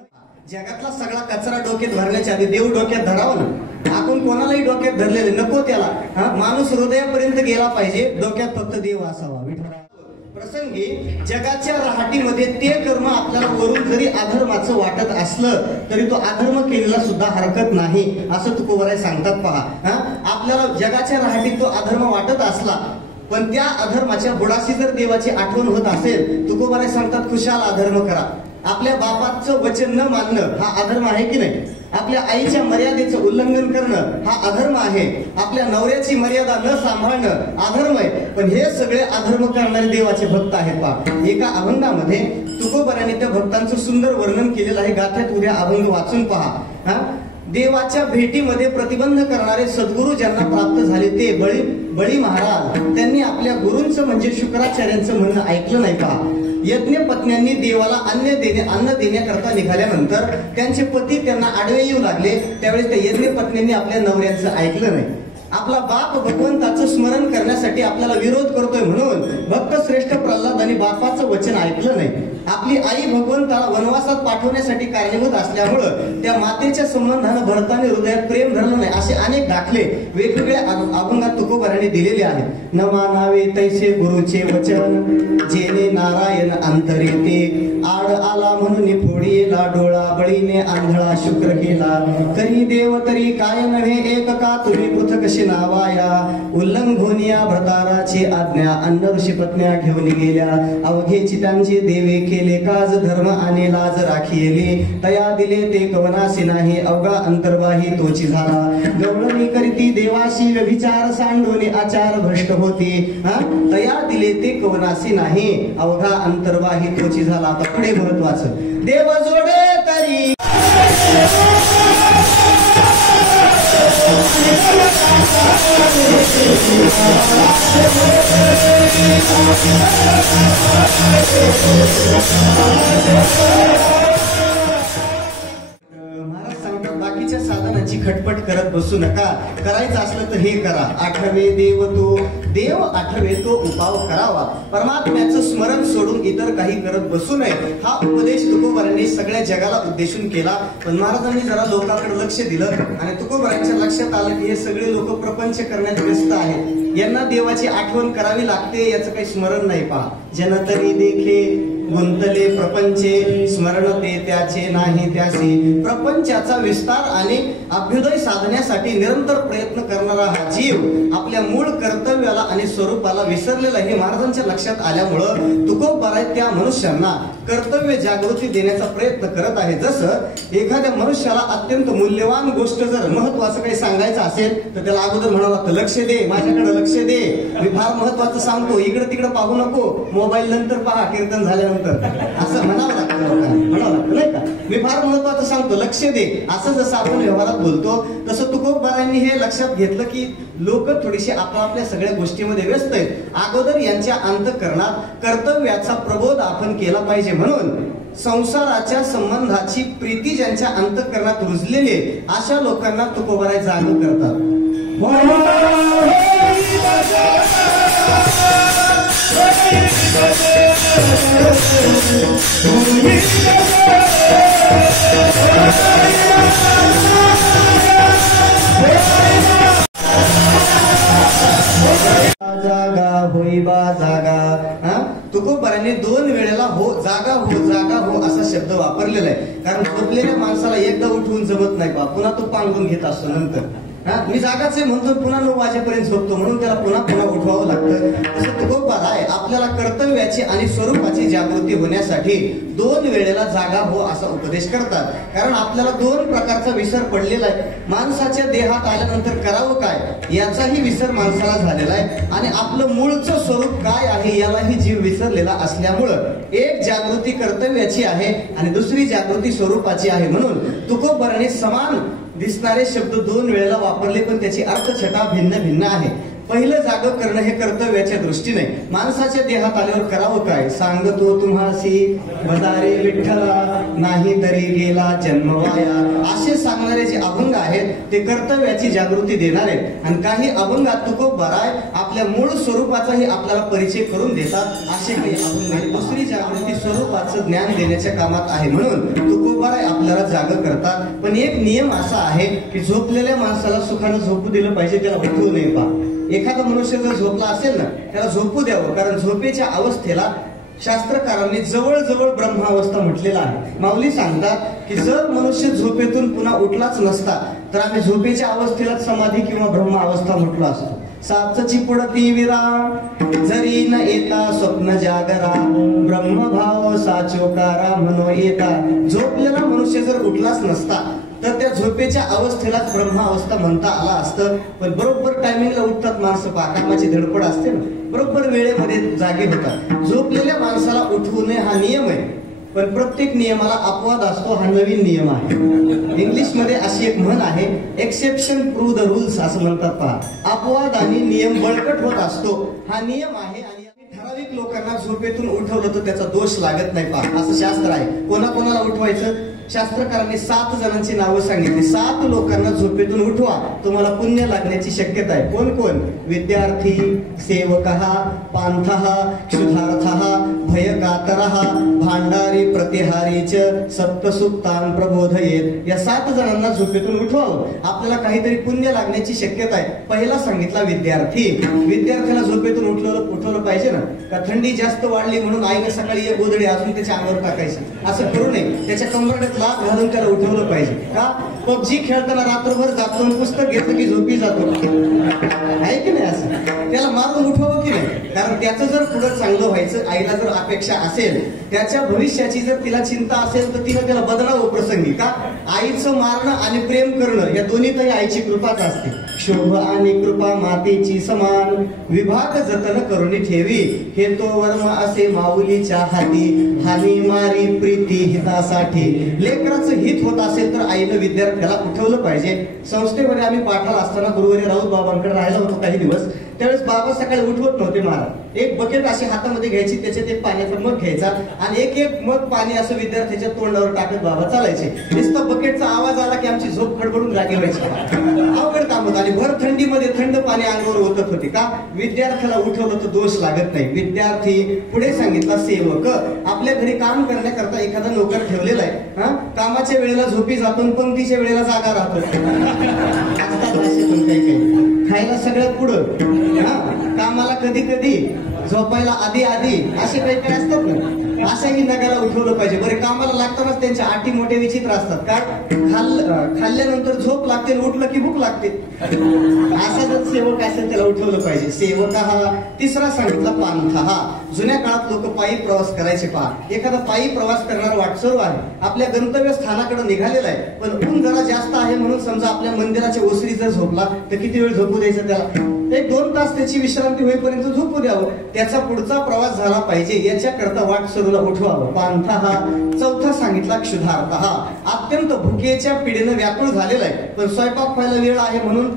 जगातला सगळा कचरा डोक्यात भरण्याच्या आधी देव डोक्यात धरावं ना. आपण कोणालाही डोक्यात धरलेले नको त्याला. माणूस हृदयापर्यंत गेला पाहिजे, डोक्यात फक्त देव असावा. प्रसंगी जगाच्या रहाटीमध्ये ते कर्म आपल्याला वरून जरी अधर्माचं वाटत असलं तरी तो अधर्म केलेला सुद्धा हरकत नाही असं तुकोबाराय सांगतात. पहा, आपल्याला जगाच्या रहाटीत तो अधर्म वाटत असला पण त्या अधर्माच्या बुडाशी जर देवाची आठवण होत असेल, तुकोबाराय सांगतात खुशाल अधर्म करा. आपल्या बापाचं वचन न मानणं हा अधर्म आहे की नाही? आपल्या आईच्या मर्यादेचं उल्लंघन करणं हा अधर्म आहे. आपल्या नवऱ्याची मर्यादा न सांभाळणं अधर्म आहे. पण हे सगळे अधर्म करणारे देवाचे भक्त आहेत. पहा, एका अभंगामध्ये तुकोबाराने त्या भक्तांचं सुंदर वर्णन केलेलं आहे. गाथ्यात उद्या अभंग वाचून पहा. देवाच्या भेटीमध्ये प्रतिबंध करणारे सद्गुरू ज्यांना प्राप्त झाले ते बळी महाराज, त्यांनी आपल्या गुरूंचं म्हणजे शुक्राचार्यांचं म्हणणं ऐकलं नाही. पहा, यज्ञ पत्न्यांनी देवाला अन्न देण्याकरता निघाल्यानंतर त्यांचे पती त्यांना आडवे येऊ लागले. त्यावेळेस त्या यज्ञ पत्न्यांनी आपल्या नवऱ्यांचं ऐकलं नाही. आपला बाप भगवंताचं स्मरण करण्यासाठी आपल्याला विरोध करतोय म्हणून भक्त श्रेष्ठ प्रल्हादांनी बापाचं वचन ऐकलं नाही. आपली आई भगवंताला वनवासात पाठवण्यासाठी कारणीभूत असल्यामुळं त्या मातेच्या संबंधानं भरताने हृदयात प्रेम धरलं नाही. असे अनेक दाखले वेगवेगळ्या अभंगात तुकोबाराने दिलेले आहेत. न मानावे तैसे गुरुचे वचन, जेने नारायण अंतरेते, आड आला म्हणून फोडीला डोळा, बळीने आंधळा शुक्र केला, करी देव तरी काय नव्हे एक का, तुम्ही पृथक कशी नावाया, उल्लंघोनिया भ्रताराची आज्ञा, अन्न ऋषी पत्न्या घेऊन गेल्या, अवघेची त्यांची देवे केले काज, धर्म आणि लाज राखिले, तया दिले ते कवनासी नाही, अवघा अंतर्वाही तोची झाला, गवळणी करीती देवाशी व्यभिचार, सांडोनी आचार भ्रष्ट होती, तया दिले ते कवनासी नाही, अवघा अंतर्वाही तोची झाला. आता पुढे महत्वाचं, देव जोडे तरी महाराज सांगतात बाकीच्या साधनाची खटपट करत बसू नका, करायचं असलं तर हे करा. आठवे देव आठवे तो उपाव करावा. परमात्म्याचं स्मरण सोडून इतर काही करत बसू नये हा उपदेश तुकोबारांनी सगळ्या जगाला उद्देशून केला. पण महाराजांनी जरा लोकांकडे लक्ष दिलं आणि तुकोबारांच्या लक्षात आलं की हे सगळे लोक प्रपंच करण्यात व्यस्त आहेत, यांना देवाची आठवण करावी लागते, याचं काही स्मरण नाही. पहा, जन तरी देखे गुंतले प्रपंचे, स्मरण ते त्याचे नाही त्याचे. प्रपंचाचा विस्तार आणि अभ्युदय साधण्यासाठी निरंतर प्रयत्न करणारा हा जीव आपल्या मूळ कर्तव्याला आणि स्वरूपाला विसरलेला हे महाराजांच्या लक्षात आल्यामुळं तुकोबाराय त्या मनुष्यांना कर्तव्य जागृती देण्याचा प्रयत्न करत आहे. जसं एखाद्या मनुष्याला अत्यंत मूल्यवान गोष्ट जर महत्वाचं काही सांगायचं असेल तर त्याला अगोदर म्हणावं लागतं लक्ष दे, माझ्याकडे लक्ष दे, मी फार महत्वाचं सांगतो, इकडे तिकडे पाहू नको, मोबाईल नंतर पहा, कीर्तन झाल्यानंतर, असं म्हणावं लागतं लोकांना, म्हणावं लागतं नाही का, मी फार महत्वाचं सांगतो, लक्ष दे. असं जसं आपण व्यवहारात बोलतो तसं तुकोबारायांनी हे लक्षात घेतलं की लोक थोडीशी आपल्या सगळ्या गोष्टीमध्ये व्यस्त आहेत. अगोदर यांच्या अंतःकरणात कर्तव्याचा प्रबोध आपण केला पाहिजे. म्हणून संसाराच्या संबंधाची प्रीती ज्यांच्या अंतःकरणात रुजलेली अशा लोकांना तुकोबाराय जाणीव करतात. जागा होईबा जागा. तुकोबारांनी 2 वेळेला हो जागा हो असा शब्द वापरलेला आहे. कारण झोपलेल्या माणसाला एकदा उठवून जमत नाही, पुन्हा तो पांघरून घेत असतो. नंतर मी जागाच आहे म्हणतो, पुन्हा 9 वाजेपर्यंत झोपतो, म्हणून त्याला पुन्हा उठवावं लागतं. तसं तुकोबाराय आपल्याला कर्तव्याची आणि स्वरूपाची जागृती होण्यासाठी 2 वेळेला जागा हो असा उपदेश करतात. कारण आपल्याला 2 प्रकारचा विसर पडलेला आहे. माणसाच्या देहात आल्यानंतर करावं काय याचाही विसर माणसाला झालेला आहे आणि आपलं मूळचं स्वरूप काय आहे यालाही जीव विसरलेला असल्यामुळं एक जागृती कर्तव्याची आहे आणि दुसरी जागृती स्वरूपाची आहे. म्हणून तुकोबारांनी समान दिसणारे शब्द 2 वेळेला वापरले पण त्याची अर्थछटा भिन्न भिन्न आहे. पहिलं जागं करणं हे कर्तव्याच्या दृष्टीने. माणसाच्या देहात आल्यावर करावं काय? सांगतो तुम्हासी बदारे विठ्ठला, नाही तरी गेला जन्म वाया. असे सांगणारे जे अभंग आहेत ते कर्तव्याची जागृती देणार आहेत. आणि काही अभंगात तुकोबाराय आपल्या मूळ स्वरूपाचाही आपल्याला परिचय करून देतात. असे काही अभंग दुसरी जागृती स्वरूपाचं ज्ञान देण्याच्या कामात आहे. म्हणून तुकोबाराय आपल्याला जागं करतात. पण एक नियम असा आहे की झोपलेल्या माणसाला सुखानं झोपू दिलं पाहिजे, त्याला उठवू नये. पहा, एखादा मनुष्य जर झोपला असेल ना त्याला झोपू द्यावं. कारण झोपेच्या अवस्थेला शास्त्रकारांनी जवळजवळ ब्रह्मावस्था म्हटलेला आहे. माऊली सांगतात की जर मनुष्य झोपेतून पुन्हा उठलाच नसता तर आम्ही झोपेच्या अवस्थेला समाधी किंवा ब्रह्म अवस्था म्हटलो असतो. साचची पुढती विरा जरी न येता स्वप्न जागरा, ब्रह्मभाव साचोकारा म्हणो येता. झोपलेला मनुष्य जर उठलाच नसता तर त्या झोपेच्या अवस्थेलाच ब्रह्मावस्था म्हणता आला असतं. पण बरोबर टायमिंगला उठतात माणसं. कामाची धडपड असते ना, बरोबर वेळेमध्ये जागे होतात. झोपलेल्या माणसाला उठवू नये हा नियम आहे. पण प्रत्येक नियमाला अपवाद असतो, हा नवीन नियम आहे. इंग्लिशमध्ये अशी एक म्हण आहे, एक्सेप्शन प्रूव्ह द रूल्स असं म्हणतात. पहा, अपवाद आणि नियम बळकट होत असतो, हा नियम आहे. आणि ठराविक लोकांना झोपेतून उठवलं तर त्याचा दोष लागत नाही. पहा, असं शास्त्र आहे. कोणाकोणाला उठवायचं? शास्त्रकारांनी 7 जणांची नावं सांगितली. 7 लोकांना झोपेतून उठवा, तुम्हाला पुण्य लागण्याची शक्यता आहे. कोण कोण? विद्यार्थी, सेवकः, पांथः, क्षुधार्थः, भयकातरः, भांडारी प्रतिहारीच, सप्तसुप्तान प्रबोधयेत. या 7 जणांना झोपेतून उठवावं, आपल्याला काहीतरी पुण्य लागण्याची शक्यता आहे. पहिला सांगितला विद्यार्थी. विद्यार्थ्याला झोपेतून उठवलं पाहिजे ना. का थंडी जास्त वाढली म्हणून आईने सकाळी एक गोधडी अजून त्याच्या अंगावर टाकायची, असं करू नये. त्याच्या कंबरड्यात लाथ घालून त्याला उठवलं पाहिजे. का? पबजी खेळताना रात्रभर जातो, पुस्तक घेतलं की झोपी जातो, आहे की नाही? असं त्याला मारून उठवावं की नाही? कारण त्याचं जर पुढं चांगलं व्हायचं, आईला जर अपेक्षा असेल, त्याच्या भविष्याची जर तिला चिंता असेल तर तिनं त्याला बदलावं प्रसंगी. का? आईचं मारणं आणि प्रेम करणं या दोन्हीतही आईची कृपाच असते. शोभ आणि कृपा मातेची समान, विभाग जतन करून ठेवी, हे तो वर्म असे माऊलीच्या हाती, हानी मारी प्रीती हितासाठी. लेकराचं हित होत असेल तर आईनं विद्यार्थ्याला उठवलं पाहिजे. संस्थेमध्ये आम्ही पाठाला असताना गुरुवारी राऊत बाबांकडे राहिला होतो काही दिवस. त्यावेळेस बाबा सकाळी उठवत नव्हते महाराज. एक बकेट अशी हातामध्ये घ्यायची, त्याच्यात एक पाण्याचा मग घ्यायचा आणि एक एक मग पाणी असं विद्यार्थ्याच्या तोंडावर टाकत बाबा चालायचे. नुसतं बकेटचा आवाज आला की आमची झोप खडबडून जागी व्हायची. अवघड काम होत. आणि भर थंडीमध्ये थंड पाणी अंगावर ओतत होते. का? विद्यार्थ्याला उठवलं तर दोष लागत नाही. विद्यार्थी. पुढे सांगितला सेवक. आपल्या घरी काम करण्याकरता एखादा नोकर ठेवलेला आहे. कामाच्या वेळेला झोपी जातो, पंक्तीच्या वेळेला जागा राहतो. खायला सगळ्यात पुढं, कामाला कधी कधी, झोपायला आधी आधी, असे काही काही असतात ना. अशाही नगाला उठवलं पाहिजे. बरे कामाला लागतानाच त्यांच्या आटी मोठे विचित्र असतात. काय? खाल्ल्यानंतर झोप लागते, उठलं की भूक लागते. असा जर सेवक असेल त्याला उठवलं पाहिजे. सेवक हा. तिसरा सांगितला पांथ हा. जुन्या काळात लोक पायी प्रवास करायचे. पहा, एखादा पायी प्रवास करणारा वाटसरू आहे, आपल्या गंतव्य स्थानाकडे निघालेला आहे, पण ऊन जरा जास्त आहे म्हणून समजा आपल्या मंदिराच्या ओसरी जर झोपला तर किती वेळ झोपू द्यायचं त्याला? 1-2 तास त्याची विश्रांती होईपर्यंत झोपू द्यावं. त्याचा पुढचा प्रवास झाला पाहिजे याच्याकरता वाटसरूला उठवावं. पांथा हा. चौथा सांगितला क्षुधार्थ हा. अत्यंत भुकेच्या पिढीनं व्याकुळ झालेला आहे, पण स्वयंपाक व्हायला वेळ आहे म्हणून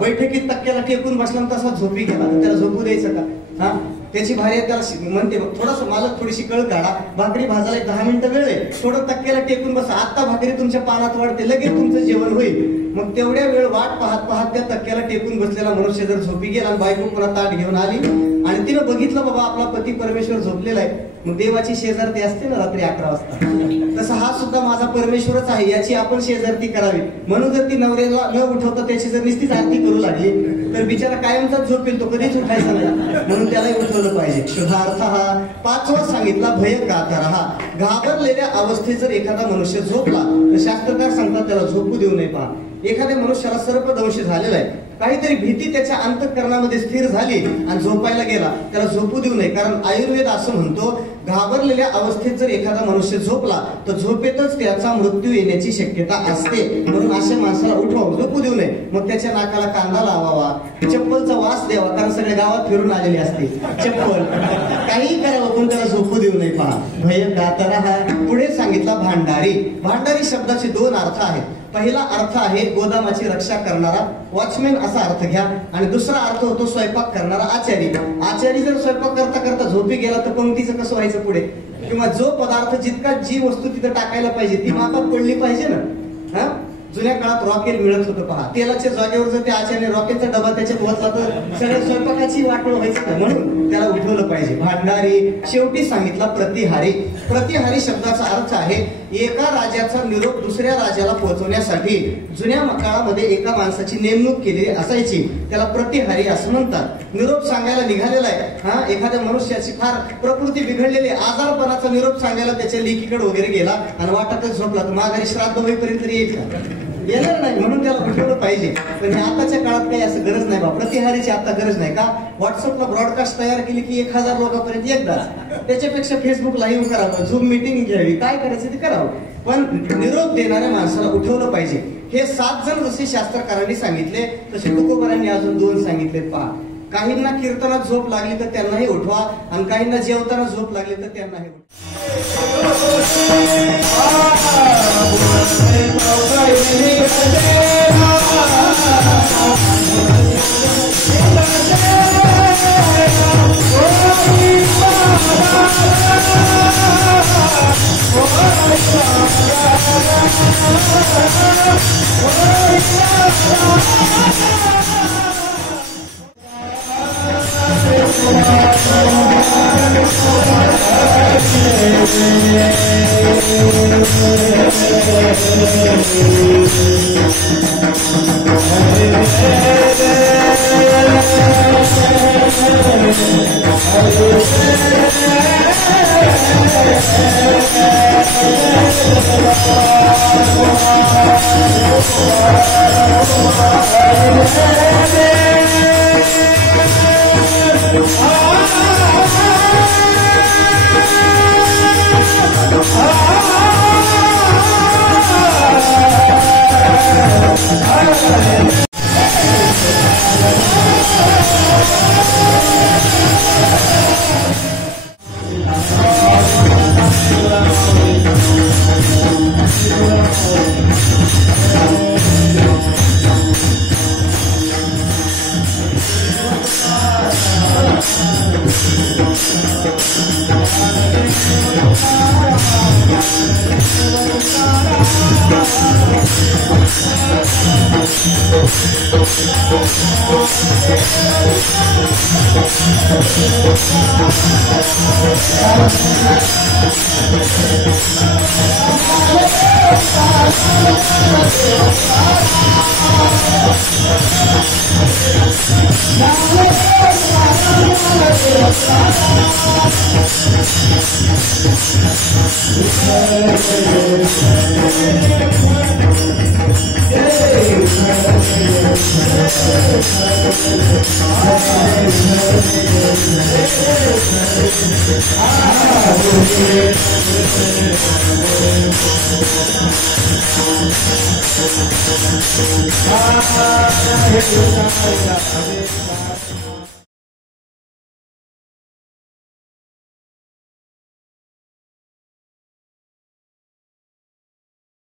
बैठकीत तक्क्याला टेकून बसला तसा झोपी गेला, तर त्याला झोपू द्यायचं का? त्याची भार्या त्याला म्हणते, थोडस मालक थोडीशी कळ काढा, भाकरी भाजायला 10 मिनिटं वेळ आहे, थोडं तक्क्याला टेकून बसा, आता भाकरी तुमच्या पानात वाढते, लगेच तुमचं जेवण होईल. मग तेवढ्या वेळ वाट पाहत पाहत त्या तक्क्याला टेकून बसलेला मनुष्य जर झोपी गेला आणि बायको पुन्हा ताट घेऊन आली आणि तिनं बघितलं बाबा आपला पती परमेश्वर झोपलेला आहे, मग देवाची शेजारती असते ना रात्री 11 वाजता, तसं हा सुद्धा माझा परमेश्वरच आहे याची आपण शेजारती करावी. म्हणून जर ती नवऱ्याला न उठवता त्याची जर नुसतीच आरती करू लागली तर बिचारा कायमचाच झोपेल, तो कधीच उठायचा नाही. म्हणून त्यालाही उठवलं पाहिजे. शुद्धार्थ हा. 5वा सांगितला भय कातर हा. घाबरलेल्या अवस्थेत जर एखादा मनुष्य झोपला तर शास्त्रकार सांगतात त्याला झोपू देऊ नये. पहा, एखाद्या मनुष्याला सर्पदंश झालेला आहे, काहीतरी भीती त्याच्या अंतःकरणामध्ये स्थिर झाली आणि झोपायला गेला, त्याला झोपू देऊ नये. कारण आयुर्वेद असं म्हणतो, घाबरलेल्या अवस्थेत जर एखादा मनुष्य झोपला तर झोपेतच त्याचा मृत्यू येण्याची शक्यता असते. म्हणून अशा माणसाला उठवावं, झोपू देऊ नये. मग त्याच्या नाकाला कांदा लावावा, चप्पलचा वास द्यावा, कारण सगळ्या गावात फिरून आलेली असते चप्पल, काही करावं पण त्याला झोपू देऊ नये. पहा, भय कातर हा. पुढे सांगितला भांडारी. भांडारी शब्दाचे 2 अर्थ आहेत. पहिला अर्थ आहे गोदामाची रक्षा करणारा वॉचमॅन असा अर्थ घ्या, आणि दुसरा अर्थ होतो स्वयंपाक करणारा आचारी. आचारी जर स्वयंपाक करता करता झोपी गेला तर पंक्तीचं कसं व्हायचं पुढे? किंवा जो पदार्थ जितका जी वस्तू तिथं टाकायला पाहिजे ती मापात पडली पाहिजे ना. हा, जुन्या काळात रॉकेल मिळत होतं पहा, तेलाच्या जागेवर जर त्या आचार्याने रॉकेलचा डबा त्याच्यात ओतला तर सगळ्या स्वयंपाकाची वाटोळ व्हायचं, म्हणून त्याला उठवलं पाहिजे. भांडारी. शेवटी सांगितला प्रतिहारी. प्रतिहारी शब्दाचा अर्थ आहे एका राजाचा निरोप दुसऱ्या राजाला पोहोचवण्यासाठी जुन्या काळामध्ये एका माणसाची नेमणूक केलेली असायची, त्याला प्रतिहारी असं म्हणतात. निरोप सांगायला निघालेला आहे, हा, एखाद्या मनुष्याची फार प्रकृती बिघडलेली आजारपणाचा निरोप सांगायला त्याच्या लेकीकडे वगैरे गेला आणि वाटातच झोपला तर माघारी श्राद्ध होईपर्यंत येईल का? येणार नाही, म्हणून त्याला उठवलं पाहिजे. पण आताच्या काळात काही असं गरज नाही बा, प्रतिहारीची आता गरज नाही का? व्हॉट्सअपला ब्रॉडकास्ट तयार केली की 1000 लोकांपर्यंत एकदाच, त्याच्यापेक्षा फेसबुक लाईव्ह करावं, झूम मिटिंग घ्यावी, काय करायचं ते करावं, पण निरोप देणाऱ्या माणसाला उठवलं पाहिजे. हे 7 जण जसे शास्त्रकारांनी सांगितले तसे तुकोबारांनी अजून 2 सांगितले. पहा, काहींना कीर्तनात झोप लागली तर त्यांनाही उठवा, आणि काहींना जेवताना झोप लागली तर त्यांनाही Hare Krishna, Hare Krishna.